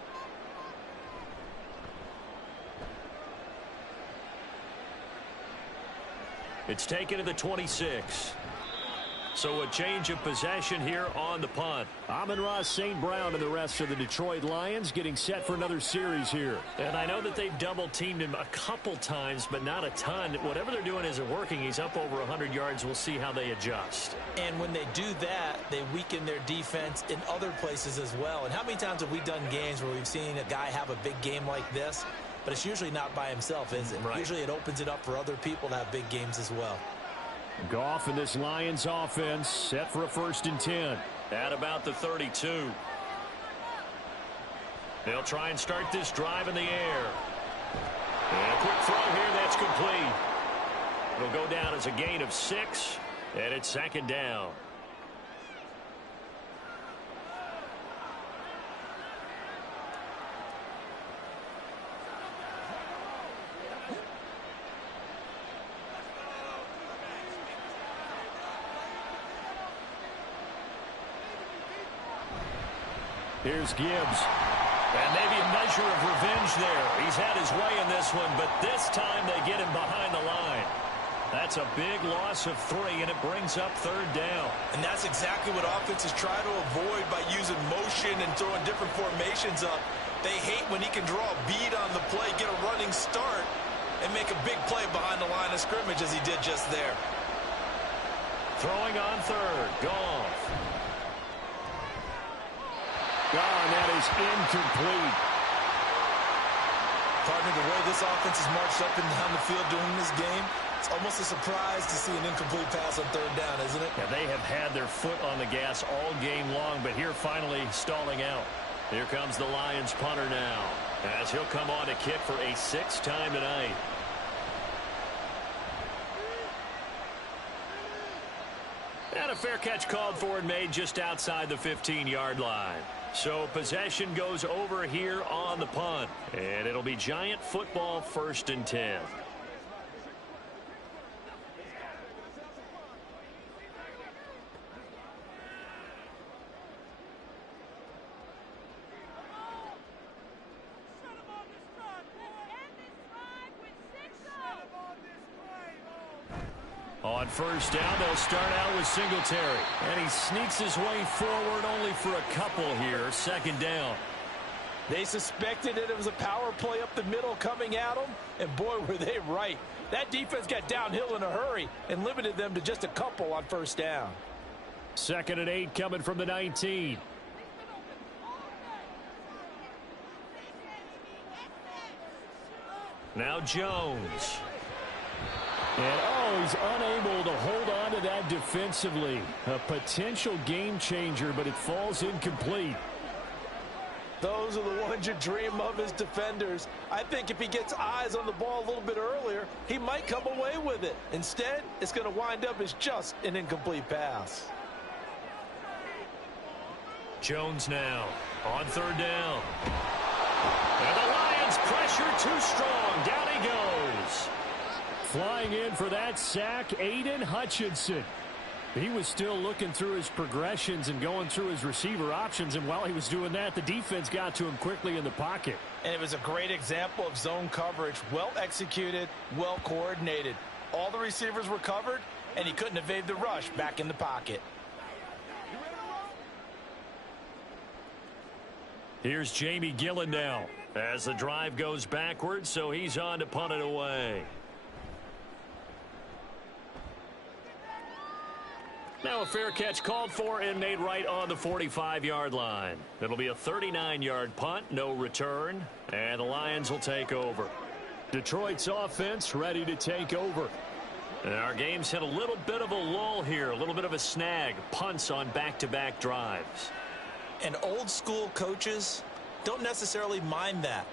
It's taken to the 26. So a change of possession here on the punt. Amon-Ra St. Brown and the rest of the Detroit Lions getting set for another series here. And I know that they've double-teamed him a couple times, but not a ton. Whatever they're doing isn't working. He's up over 100 yards. We'll see how they adjust. And when they do that, they weaken their defense in other places as well. And how many times have we done games where we've seen a guy have a big game like this? But it's usually not by himself, is it? Right. Usually it opens it up for other people to have big games as well. Goff in this Lions offense set for a 1st and 10 at about the 32. They'll try and start this drive in the air. And a quick throw here, that's complete. It'll go down as a gain of 6, and it's 2nd down. Here's Gibbs. And maybe a measure of revenge there. He's had his way in this one, but this time they get him behind the line. That's a big loss of 3, and it brings up 3rd down. And that's exactly what offenses try to avoid by using motion and throwing different formations up. They hate when he can draw a bead on the play, get a running start, and make a big play behind the line of scrimmage as he did just there. Throwing on 3rd, Goff. Gone, that is incomplete. Partner, the way this offense has marched up and down the field during this game, it's almost a surprise to see an incomplete pass on 3rd down, isn't it? Yeah, they have had their foot on the gas all game long, but here finally stalling out. Here comes the Lions punter now, as he'll come on to kick for a 6th time tonight. And a fair catch called for and made just outside the 15-yard line. So possession goes over here on the punt. And it'll be Giant football 1st and 10. On 1st down, they'll start out with Singletary. And he sneaks his way forward only for a couple here. 2nd down. They suspected that it was a power play up the middle coming at them, and boy, were they right. That defense got downhill in a hurry and limited them to just a couple on 1st down. 2nd and 8 coming from the 19. Now Jones. And, he's unable to hold on to that defensively. A potential game changer, but it falls incomplete. Those are the ones you dream of as defenders. I think if he gets eyes on the ball a little bit earlier, he might come away with it. Instead, it's going to wind up as just an incomplete pass. Jones now on third down. And the Lions pressure too strong. Down he goes. Flying in for that sack, Aiden Hutchinson. He was still looking through his progressions and going through his receiver options, and while he was doing that, the defense got to him quickly in the pocket. And it was a great example of zone coverage. Well executed, well coordinated. All the receivers were covered, and he couldn't evade the rush back in the pocket. Here's Jamie Gillen now as the drive goes backwards, so he's on to punt it away. Now a fair catch called for and made right on the 45-yard line. It'll be a 39-yard punt, no return, and the Lions will take over. Detroit's offense ready to take over. And our game's hit a little bit of a lull here, a little bit of a snag. Punts on back-to-back drives. And old school coaches don't necessarily mind that.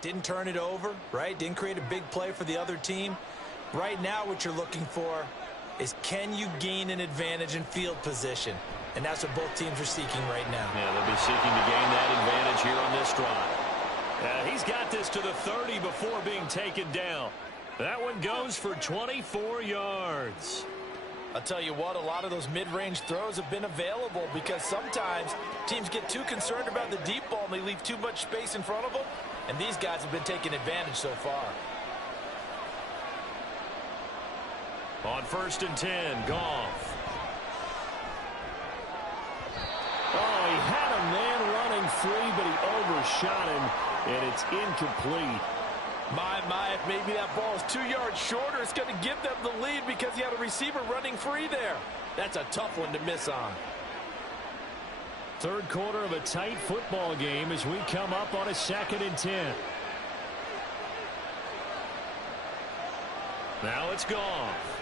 Didn't turn it over, right? Didn't create a big play for the other team. Right now what you're looking for is, can you gain an advantage in field position? And that's what both teams are seeking right now. Yeah, they'll be seeking to gain that advantage here on this drive. He's got this to the 30 before being taken down. That one goes for 24 yards. I'll tell you what, a lot of those mid-range throws have been available because sometimes teams get too concerned about the deep ball and they leave too much space in front of them. And these guys have been taking advantage so far. On 1st and 10, Goff. Oh, he had a man running free, but he overshot him, and it's incomplete. My, if maybe that ball is 2 yards shorter, it's going to give them the lead because he had a receiver running free there. That's a tough one to miss on. Third quarter of a tight football game as we come up on a 2nd and 10. Now it's Goff.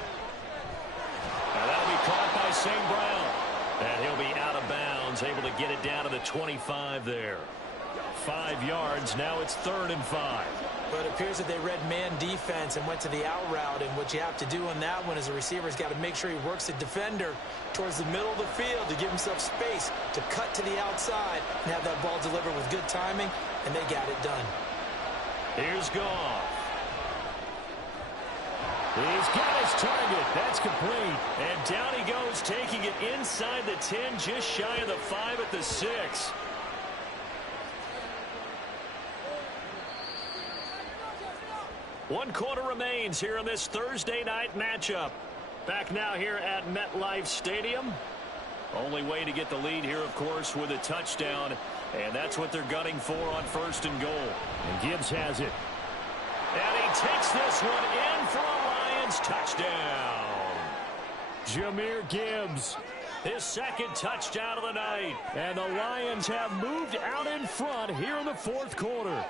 Now that'll be caught by St. Brown. And he'll be out of bounds, able to get it down to the 25 there. 5 yards, now it's 3rd and 5. But it appears that they read man defense and went to the out route. And what you have to do on that one is the receiver's got to make sure he works the defender towards the middle of the field to give himself space to cut to the outside and have that ball delivered with good timing, and they got it done. Here's Goff. He's got his target. That's complete. And down he goes, taking it inside the 10, just shy of the 5 at the 6. One quarter remains here in this Thursday night matchup. Back now here at MetLife Stadium. Only way to get the lead here, of course, with a touchdown. And that's what they're gunning for on 1st and goal. And Gibbs has it. And he takes this one in for a Lions touchdown. Jahmyr Gibbs. His 2nd touchdown of the night. And the Lions have moved out in front here in the 4th quarter.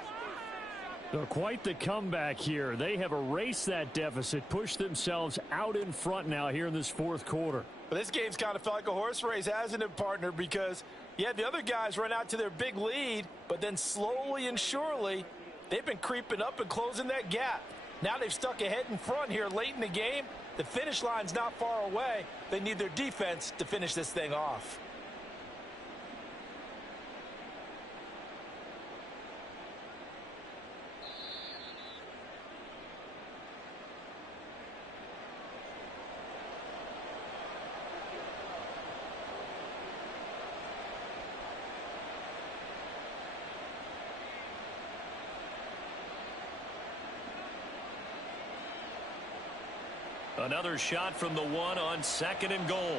They're quite the comeback here. They have erased that deficit, pushed themselves out in front now here in this 4th quarter. But this game's kind of felt like a horse race, hasn't it, partner? Because, yeah, the other guys run out to their big lead, but then slowly and surely, they've been creeping up and closing that gap. Now they've stuck ahead in front here late in the game. The finish line's not far away. They need their defense to finish this thing off. Another shot from the 1 on 2nd and goal.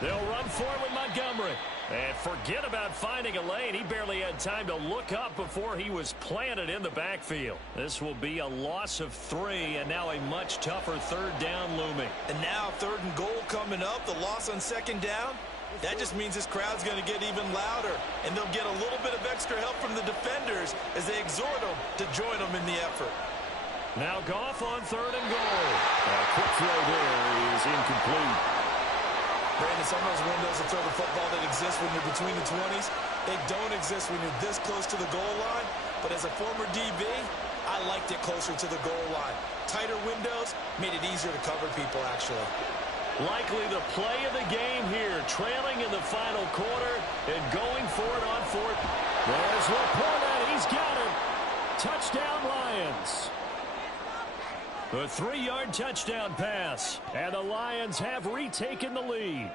They'll run for it with Montgomery. And forget about finding a lane. He barely had time to look up before he was planted in the backfield. This will be a loss of 3, and now a much tougher 3rd down looming. And now 3rd and goal coming up, the loss on 2nd down. That just means this crowd's going to get even louder, and they'll get a little bit of extra help from the defenders as they exhort them to join them in the effort. Now Goff on 3rd and goal. A quick throw there is incomplete. Brandon, some of those windows of throw the football that exist when you're between the 20s, they don't exist when you're this close to the goal line. But as a former DB, I liked it closer to the goal line. Tighter windows made it easier to cover people, actually. Likely the play of the game here, trailing in the final quarter and going for it on fourth. There's Laporta. He's got it. Touchdown, Lions. A 3-yard touchdown pass, and the Lions have retaken the lead.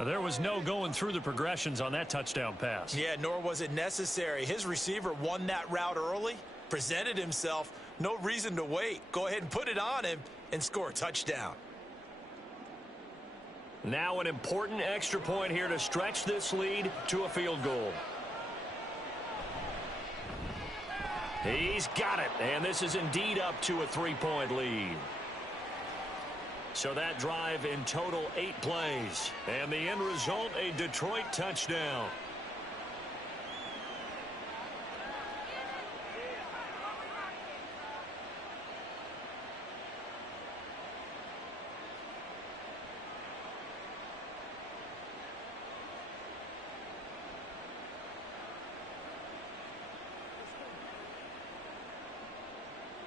There was no going through the progressions on that touchdown pass. Yeah, nor was it necessary. His receiver won that route early, presented himself. No reason to wait. Go ahead and put it on him and score a touchdown. Now an important extra point here to stretch this lead to a field goal. He's got it, and this is indeed up to a 3-point lead. So that drive in total 8 plays, and the end result, a Detroit touchdown.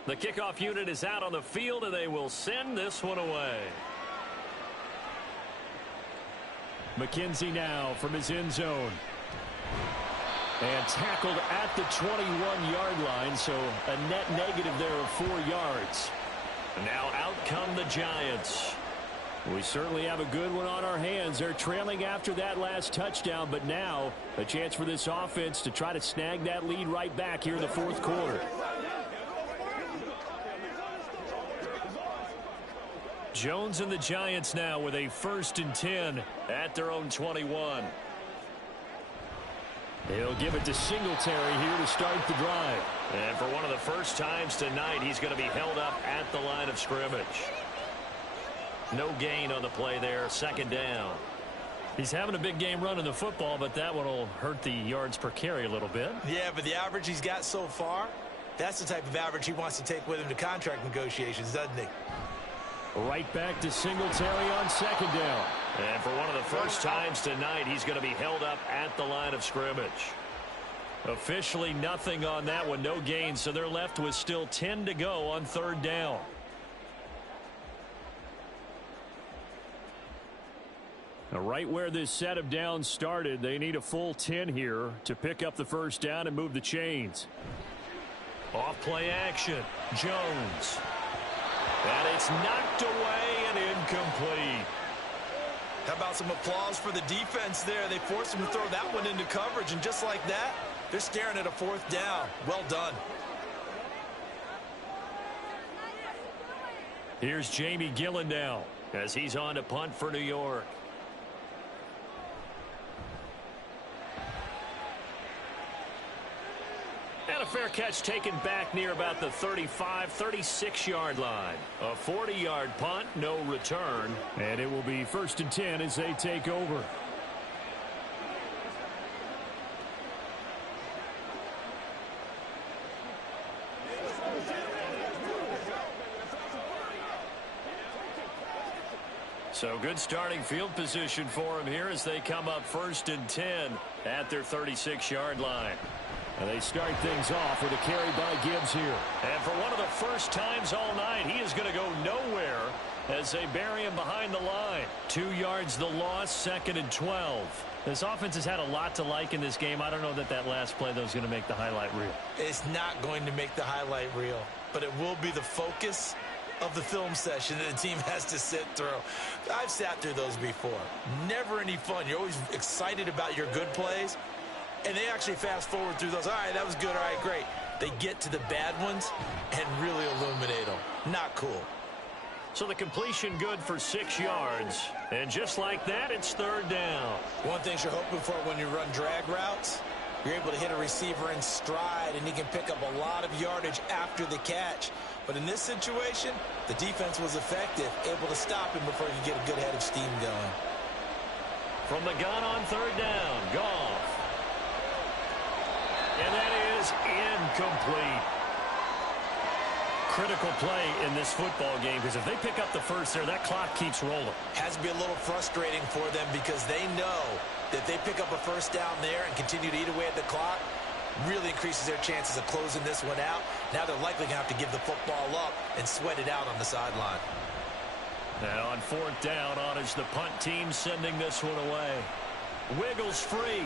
The kickoff unit is out on the field, and they will send this one away. McKenzie now from his end zone. And tackled at the 21-yard line, so a net negative there of 4 yards. Now out come the Giants. We certainly have a good one on our hands. They're trailing after that last touchdown, but now a chance for this offense to try to snag that lead right back here in the fourth quarter. Jones and the Giants now with a 1st and 10 at their own 21. He'll give it to Singletary here to start the drive. And for one of the first times tonight, he's going to be held up at the line of scrimmage. No gain on the play there, 2nd down. He's having a big game running the football, but that one will hurt the yards per carry a little bit. Yeah, but the average he's got so far, that's the type of average he wants to take with him to contract negotiations, doesn't he? Right back to Singletary on 2nd down. And for one of the first times tonight, he's going to be held up at the line of scrimmage. Officially nothing on that one, no gain, so they're left with still 10 to go on 3rd down. Now, right where this set of downs started, they need a full 10 here to pick up the 1st down and move the chains. Off play action, Jones. And it's knocked away and incomplete. How about some applause for the defense there? They forced him to throw that one into coverage, and just like that, they're staring at a 4th down. Well done. Here's Jamie Gillen now as he's on to punt for New York. And a fair catch taken back near about the 35, 36-yard line. A 40-yard punt, no return. And it will be 1st and 10 as they take over. So good starting field position for him here as they come up 1st and 10 at their 36-yard line. And they start things off with a carry by Gibbs here. And for one of the first times all night, he is going to go nowhere as they bury him behind the line. 2 yards the loss, 2nd and 12. This offense has had a lot to like in this game. I don't know that that last play, though, is going to make the highlight reel. It's not going to make the highlight reel, but it will be the focus of the film session that the team has to sit through. I've sat through those before. Never any fun. You're always excited about your good plays, and they actually fast forward through those. All right, that was good. All right, great. They get to the bad ones and really illuminate them. Not cool. So the completion good for 6 yards. And just like that, it's 3rd down. One thing you're hoping for when you run drag routes, you're able to hit a receiver in stride, and he can pick up a lot of yardage after the catch. But in this situation, the defense was effective, able to stop him before he could get a good head of steam going. From the gun on 3rd down, Goff. And that is incomplete. Critical play in this football game, because if they pick up the first there, that clock keeps rolling. Has to be a little frustrating for them because they know that they pick up a 1st down there and continue to eat away at the clock, really increases their chances of closing this one out. Now they're likely going to have to give the football up and sweat it out on the sideline. And on 4th down, on is the punt team sending this one away. Wiggles free.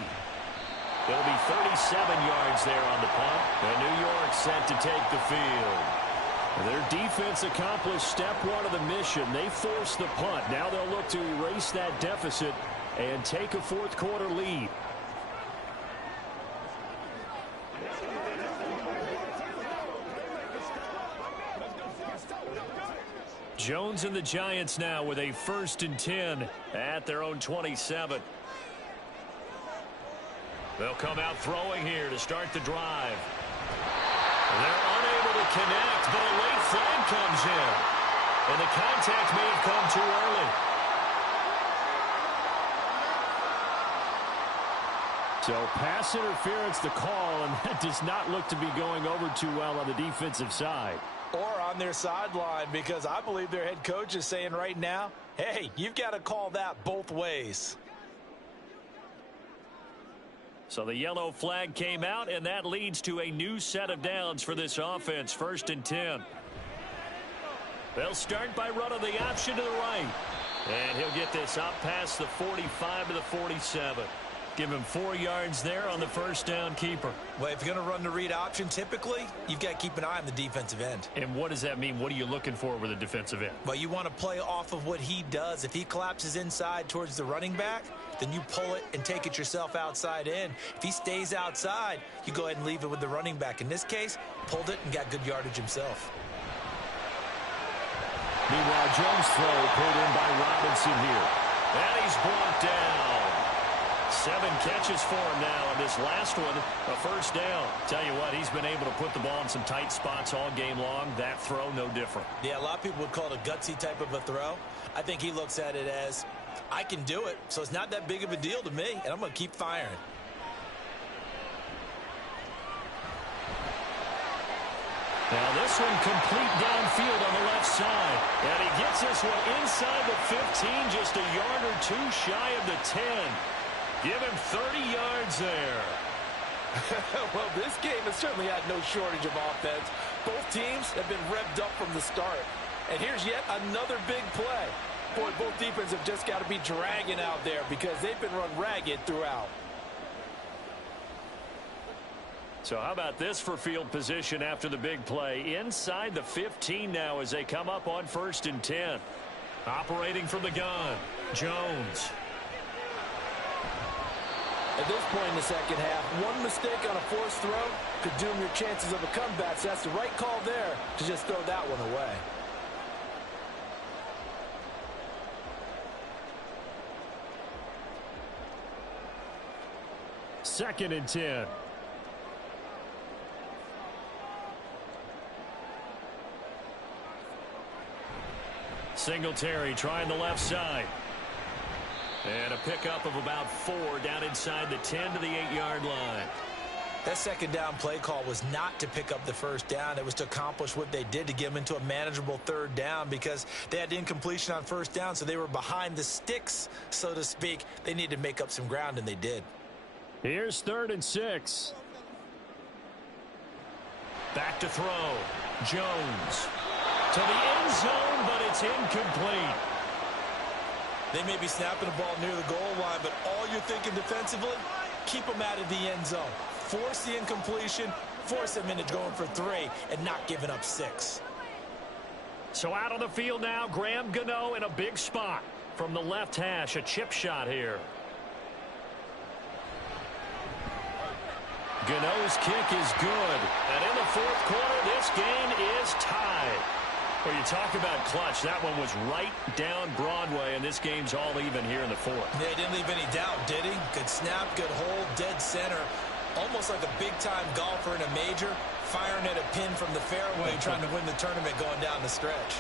It'll be 37 yards there on the punt. And New York set to take the field. Their defense accomplished step one of the mission. They forced the punt. Now they'll look to erase that deficit and take a fourth quarter lead. Jones and the Giants now with a 1st and 10 at their own 27. They'll come out throwing here to start the drive. They're unable to connect, but a late flag comes in. And the contact may have come too early. So pass interference the call, and that does not look to be going over too well on the defensive side. Or on their sideline, because I believe their head coach is saying right now, hey, you've got to call that both ways. So the yellow flag came out, and that leads to a new set of downs for this offense. 1st and 10. They'll start by running the option to the right. And he'll get this up past the 45 to the 47. Give him 4 yards there on the 1st down keeper. Well, if you're going to run the read option, typically, you've got to keep an eye on the defensive end. And what does that mean? What are you looking for with a defensive end? Well, you want to play off of what he does. If he collapses inside towards the running back, then you pull it and take it yourself outside in. If he stays outside, you go ahead and leave it with the running back. In this case, pulled it and got good yardage himself. Meanwhile, Jones' throw pulled in by Robinson here. And he's brought down. 7 catches for him now, and this last one, a 1st down. Tell you what, he's been able to put the ball in some tight spots all game long. That throw, no different. Yeah, a lot of people would call it a gutsy type of a throw. I think he looks at it as, I can do it, so it's not that big of a deal to me, and I'm going to keep firing. Now this one complete downfield on the left side. And he gets this one inside the 15, just a yard or 2 shy of the 10. Give him 30 yards there. Well, this game has certainly had no shortage of offense. Both teams have been revved up from the start. And here's yet another big play. Boy, both defenses have just got to be dragging out there because they've been run ragged throughout. So how about this for field position after the big play? Inside the 15 now as they come up on 1st and 10. Operating from the gun, Jones. At this point in the second half, one mistake on a forced throw could doom your chances of a comeback. So that's the right call there to just throw that one away. Second and 10. Singletary trying the left side. And a pickup of about 4 down inside the 10 to the 8-yard line. That second down play call was not to pick up the 1st down. It was to accomplish what they did, to get them into a manageable 3rd down, because they had incompletion on 1st down, so they were behind the sticks, so to speak. They needed to make up some ground, and they did. Here's 3rd and 6. Back to throw. Jones to the end zone, but it's incomplete. They may be snapping the ball near the goal line, but all you're thinking defensively, keep them out of the end zone. Force the incompletion, force them into going for 3, and not giving up 6. So out on the field now, Graham Gano in a big spot. From the left hash, a chip shot here. Gano's kick is good. And in the 4th quarter, this game is tied. Well, you talk about clutch. That one was right down Broadway, and this game's all even here in the 4th. Yeah, he didn't leave any doubt, did he? Good snap, good hold, dead center. Almost like a big-time golfer in a major, firing at a pin from the fairway, trying to win the tournament going down the stretch.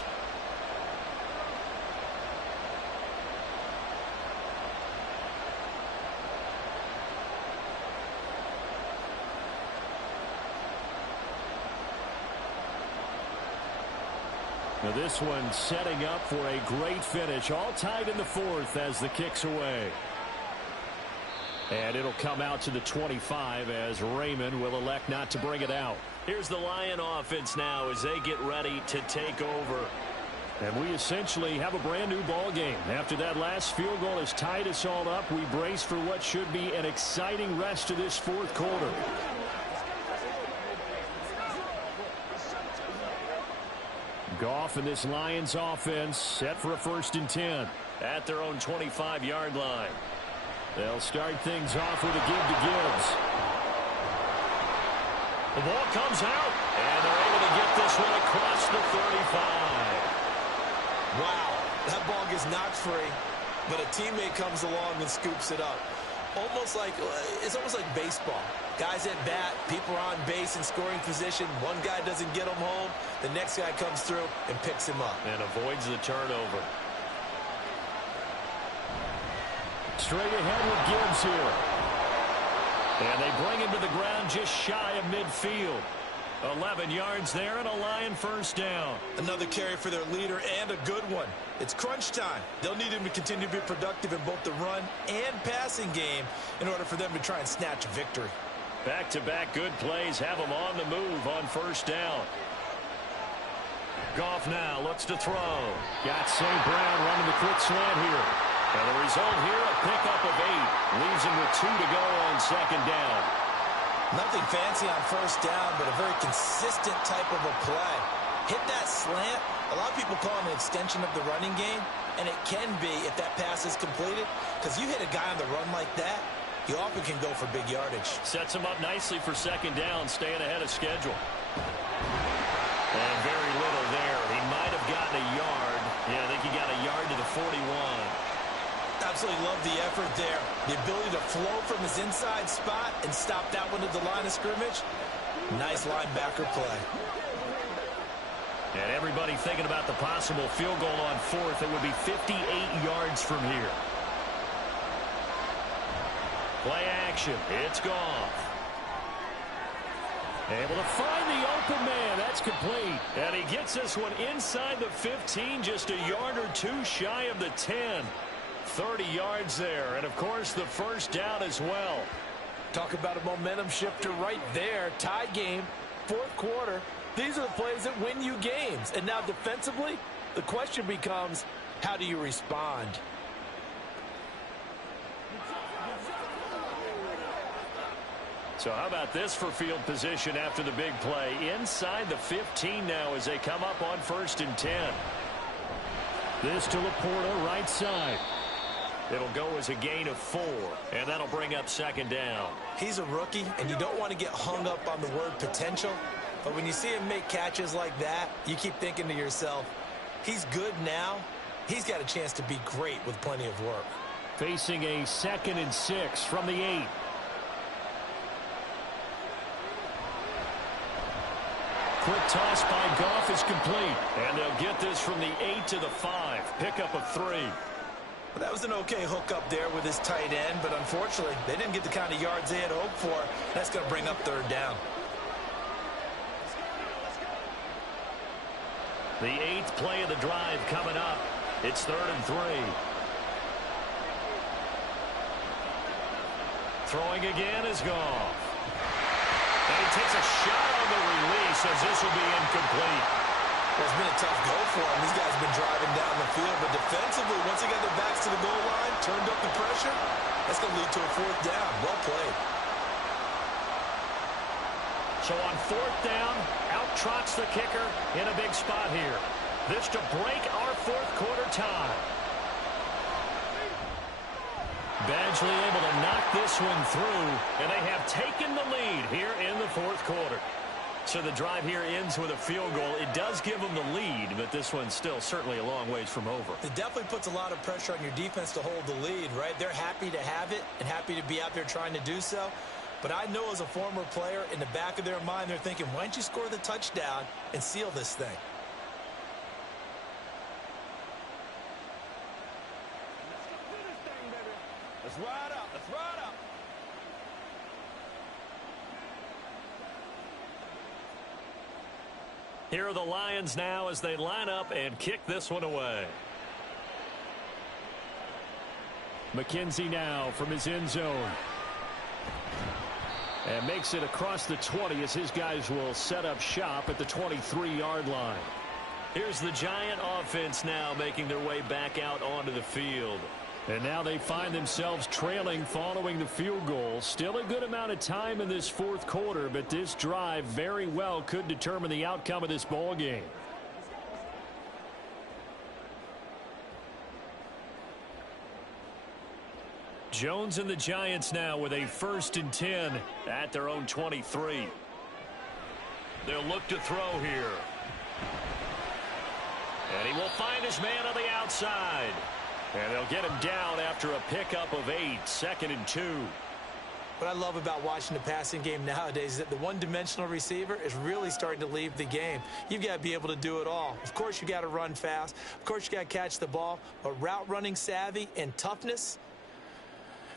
Now this one setting up for a great finish. All tied in the 4th as the kick's away. And it'll come out to the 25 as Raymond will elect not to bring it out. Here's the Lion offense now as they get ready to take over. And we essentially have a brand new ball game. After that last field goal has tied us all up, we brace for what should be an exciting rest of this fourth quarter. Goff and this Lions offense set for a 1st and 10 at their own 25-yard line. They'll start things off with a give to Gibbs. The ball comes out, and they're able to get this one across the 35. Wow, that ball gets knocked free, but a teammate comes along and scoops it up. It's almost like baseball. Guys at bat, people are on base in scoring position. One guy doesn't get him home. The next guy comes through and picks him up. And avoids the turnover. Straight ahead with Gibbs here. And they bring him to the ground just shy of midfield. 11 yards there and a Lion 1st down. Another carry for their leader and a good one. It's crunch time. They'll need him to continue to be productive in both the run and passing game in order for them to try and snatch a victory. Back-to-back good plays have him on the move on 1st down. Goff now looks to throw. Got St. Brown running the quick slant here. And the result here, a pickup of 8. Leaves him with 2 to go on 2nd down. Nothing fancy on 1st down, but a very consistent type of a play. Hit that slant. A lot of people call it an extension of the running game, and it can be if that pass is completed, because you hit a guy on the run like that, you often can go for big yardage. Sets him up nicely for 2nd down, staying ahead of schedule. And very little there. He might have gotten a yard. Yeah, I think he got a yard to the 41. Absolutely love the effort there. The ability to flow from his inside spot and stop that one at the line of scrimmage. Nice linebacker play. And everybody thinking about the possible field goal on 4th. It would be 58 yards from here. Play action. It's Goff. Able to find the open man. That's complete. And he gets this one inside the 15, just a yard or 2 shy of the 10. 30 yards there, and of course the 1st down as well. Talk about a momentum shifter right there. Tie game, 4th quarter. These are the plays that win you games. And now defensively, the question becomes, how do you respond? So how about this for field position after the big play? Inside the 15 now as they come up on 1st and 10. This to Laporta, right side. It'll go as a gain of 4, and that'll bring up 2nd down. He's a rookie, and you don't want to get hung up on the word potential. But when you see him make catches like that, you keep thinking to yourself, he's good now. He's got a chance to be great with plenty of work. Facing a 2nd and 6 from the 8. Quick toss by Goff is complete. And they'll get this from the 8 to the 5. Pickup of 3. Well, that was an okay hookup there with his tight end, but unfortunately, they didn't get the kind of yards they had hoped for. That's going to bring up 3rd down. The 8th play of the drive coming up. It's 3rd and 3. Throwing again is Goff. And he takes a shot on the release as this will be incomplete. Well, it's been a tough go for him. These guys have been driving down the field, but defensively, once they got their backs to the goal line, turned up the pressure, that's going to lead to a 4th down. Well played. So on 4th down, out trots the kicker in a big spot here. This to break our 4th quarter tie. Badgley able to knock this one through, and they have taken the lead here in the 4th quarter. So the drive here ends with a field goal. It does give them the lead, but this one's still certainly a long ways from over. It definitely puts a lot of pressure on your defense to hold the lead, right? They're happy to have it and happy to be out there trying to do so. But I know as a former player, in the back of their mind, they're thinking, why don't you score the touchdown and seal this thing? Let's ride up. Let's ride up. Here are the Lions now as they line up and kick this one away. McKenzie now from his end zone. And makes it across the 20 as his guys will set up shop at the 23-yard line. Here's the Giant offense now making their way back out onto the field. And now they find themselves trailing following the field goal. Still a good amount of time in this fourth quarter, but this drive very well could determine the outcome of this ball game. Jones and the Giants now with a 1st and 10 at their own 23. They'll look to throw here. And he will find his man on the outside. And they'll get him down after a pickup of 8, 2nd and 2. What I love about watching the passing game nowadays is that the one-dimensional receiver is really starting to leave the game. You've got to be able to do it all. Of course, you got to run fast. Of course, you got to catch the ball. But route running savvy and toughness,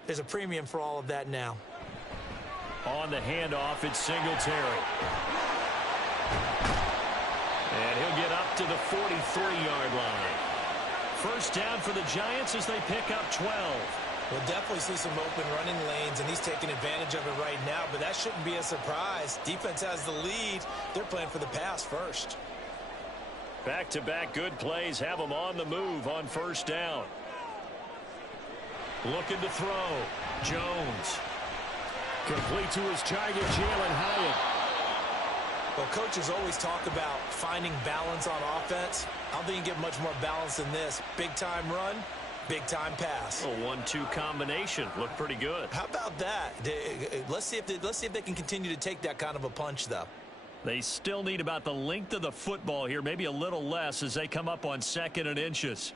there's a premium for all of that now. On the handoff, it's Singletary. And he'll get up to the 43-yard line. First down for the Giants as they pick up 12. We'll definitely see some open running lanes, and he's taking advantage of it right now, but that shouldn't be a surprise. Defense has the lead. They're playing for the pass first. Back-to-back good plays have them on the move on first down. Looking to throw. Jones. Complete to his target, Jalen Hyatt. Well, coaches always talk about finding balance on offense. I don't think you get much more balance than this. Big-time run, big-time pass. A 1-2 combination. Looked pretty good. How about that? Let's see if they can continue to take that kind of a punch, though. They still need about the length of the football here, maybe a little less as they come up on 2nd and inches.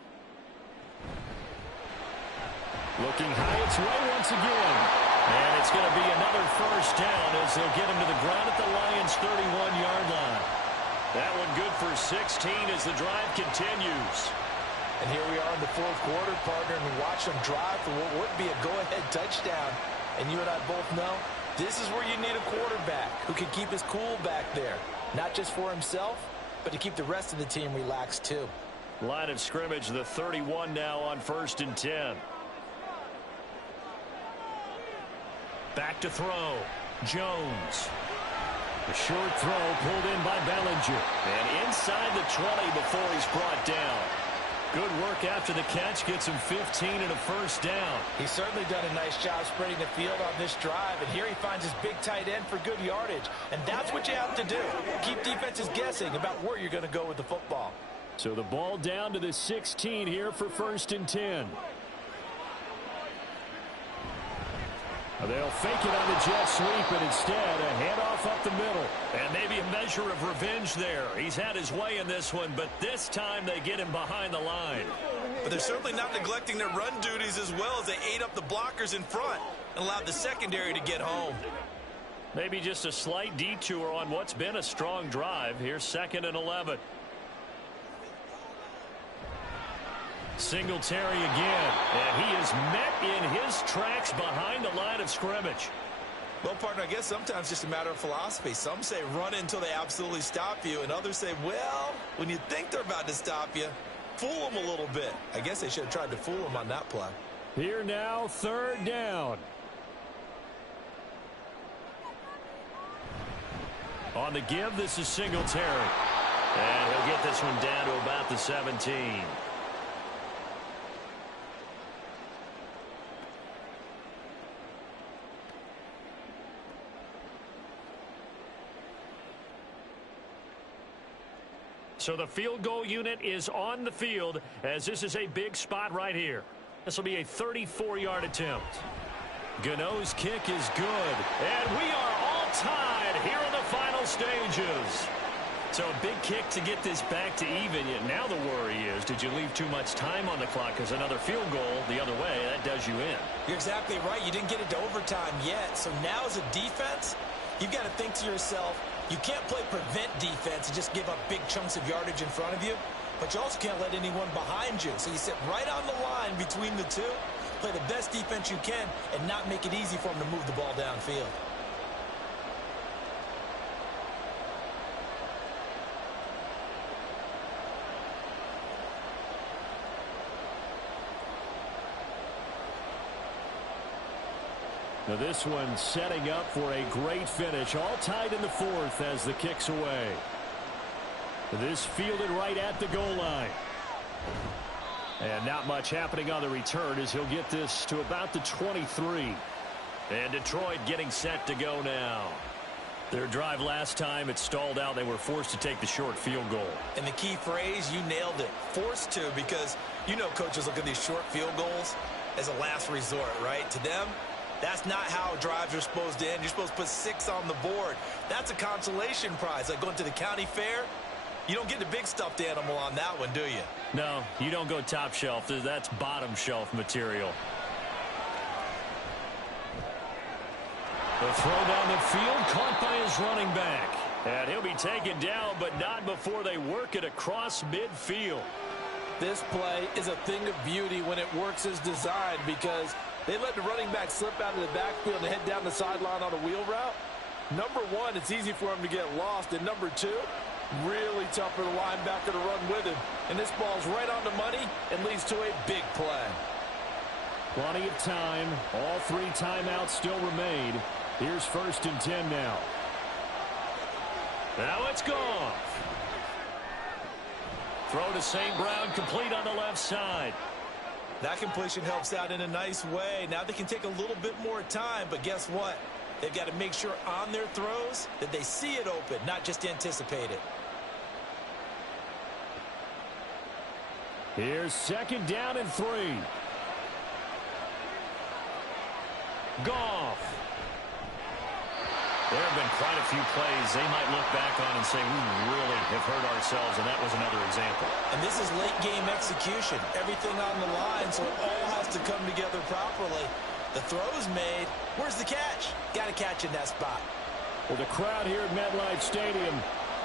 Looking Hyatt's way once again. And it's going to be another first down as they'll get him to the ground at the Lions' 31-yard line. That one good for 16 as the drive continues. And here we are in the fourth quarter, partner, and we watch them drive for what would be a go-ahead touchdown. And you and I both know this is where you need a quarterback who can keep his cool back there. Not just for himself, but to keep the rest of the team relaxed too. Line of scrimmage, the 31 now on 1st and 10. Back to throw. Jones. A short throw pulled in by Bellinger. And inside the 20 before he's brought down. Good work after the catch. Gets him 15 and a first down. He's certainly done a nice job spreading the field on this drive. And here he finds his big tight end for good yardage. And that's what you have to do. Keep defenses guessing about where you're going to go with the football. So the ball down to the 16 here for 1st and 10. They'll fake it on the jet sweep, and instead a handoff up the middle. And maybe a measure of revenge there. He's had his way in this one, but this time they get him behind the line. But they're certainly not neglecting their run duties as well as they ate up the blockers in front and allowed the secondary to get home. Maybe just a slight detour on what's been a strong drive. Here's 2nd and 11. Singletary again, and he is met in his tracks behind the line of scrimmage. Well, partner, I guess sometimes it's just a matter of philosophy. Some say run until they absolutely stop you, and others say, well, when you think they're about to stop you, fool them a little bit. I guess they should have tried to fool them on that play. Here now, 3rd down. On the give, this is Singletary. And he'll get this one down to about the 17. So the field goal unit is on the field as this is a big spot right here. This will be a 34-yard attempt. Gano's kick is good. And we are all tied here in the final stages. So a big kick to get this back to even. Now the worry is, did you leave too much time on the clock? Because another field goal the other way, that does you in. You're exactly right. You didn't get it to overtime yet. So now as a defense, you've got to think to yourself, you can't play prevent defense and just give up big chunks of yardage in front of you, but you also can't let anyone behind you. So you sit right on the line between the two, play the best defense you can, and not make it easy for them to move the ball downfield. Now this one setting up for a great finish. All tied in the 4th as the kick's away. This fielded right at the goal line. And not much happening on the return as he'll get this to about the 23. And Detroit getting set to go now. Their drive last time, it stalled out. They were forced to take the short field goal. And the key phrase, you nailed it, forced to, because you know coaches look at these short field goals as a last resort, right? To them, that's not how drives are supposed to end. You're supposed to put 6 on the board. That's a consolation prize. Like going to the county fair, you don't get the big stuffed animal on that one, do you? No, you don't go top shelf. That's bottom shelf material. The throw down the field caught by his running back. And he'll be taken down, but not before they work it across midfield. This play is a thing of beauty when it works as designed, because they let the running back slip out of the backfield and head down the sideline on a wheel route. Number one, it's easy for him to get lost. And number two, really tough for the linebacker to run with him. And this ball's right on the money and leads to a big play. Plenty of time. All 3 timeouts still remain. Here's 1st and 10 now. Now it's gone. Throw to St. Brown, complete on the left side. That completion helps out in a nice way. Now they can take a little bit more time, but guess what? They've got to make sure on their throws that they see it open, not just anticipate it. Here's 2nd down and 3. Goff. There have been quite a few plays they might look back on and say, we really have hurt ourselves, and that was another example. And this is late game execution. Everything on the line, so it all has to come together properly. The throw's made. Where's the catch? Got to catch in that spot. Well, the crowd here at MetLife Stadium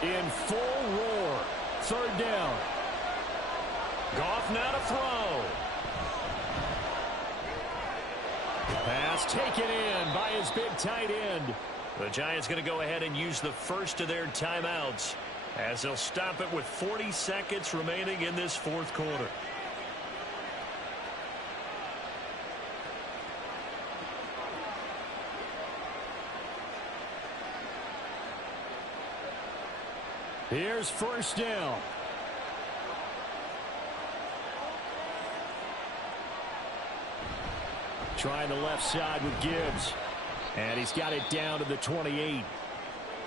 in full roar. 3rd down. Goff now to throw. Pass taken in by his big tight end. The Giants going to go ahead and use the first of their timeouts as they'll stop it with 40 seconds remaining in this 4th quarter. Here's 1st down. Trying the left side with Gibbs. And he's got it down to the 28.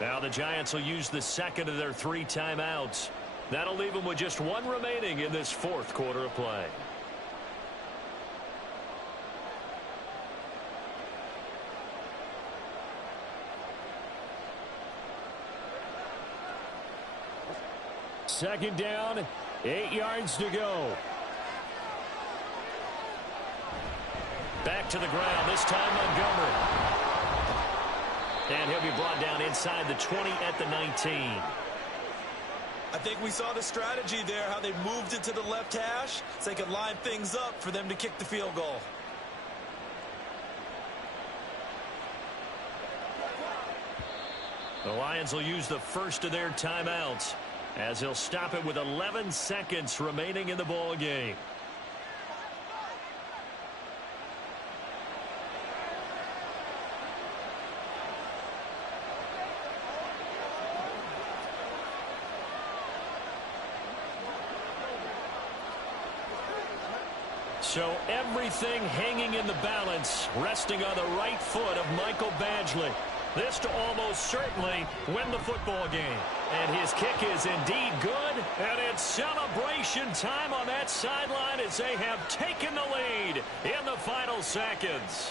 Now the Giants will use the 2nd of their 3 timeouts. That'll leave them with just 1 remaining in this 4th quarter of play. Second down, 8 yards to go. Back to the ground, this time Montgomery. And he'll be brought down inside the 20 at the 19. I think we saw the strategy there, how they moved it to the left hash so they could line things up for them to kick the field goal. The Lions will use the first of their timeouts as he'll stop it with 11 seconds remaining in the ball game. So everything hanging in the balance, resting on the right foot of Michael Badgley. This to almost certainly win the football game. And his kick is indeed good. And it's celebration time on that sideline as they have taken the lead in the final seconds.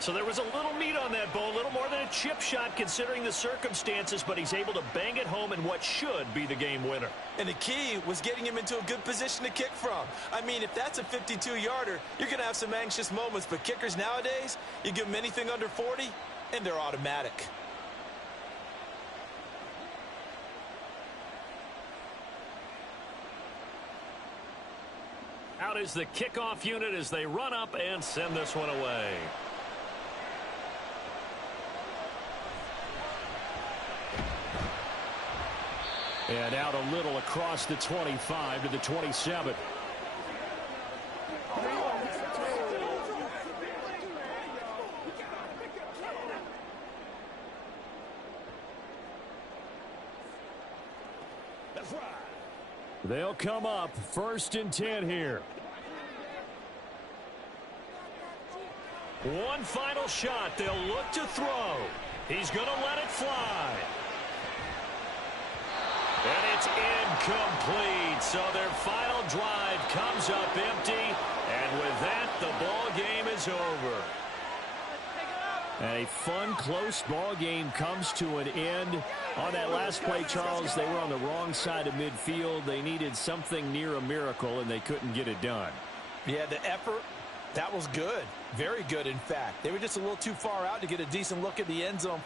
So there was a little meat on that ball, a little more than a chip shot considering the circumstances, but he's able to bang it home in what should be the game winner. And the key was getting him into a good position to kick from. I mean, if that's a 52-yarder, you're going to have some anxious moments, but kickers nowadays, you give them anything under 40, and they're automatic. Out is the kickoff unit as they run up and send this one away. And out a little across the 25 to the 27. That's right. They'll come up 1st and 10 here. One final shot. They'll look to throw. He's going to let it fly. And it's incomplete. So their final drive comes up empty. And with that, the ball game is over. And a fun, close ball game comes to an end. On that last play, Charles, they were on the wrong side of midfield. They needed something near a miracle, and they couldn't get it done. Yeah, the effort, that was good. Very good, in fact. They were just a little too far out to get a decent look at the end zone.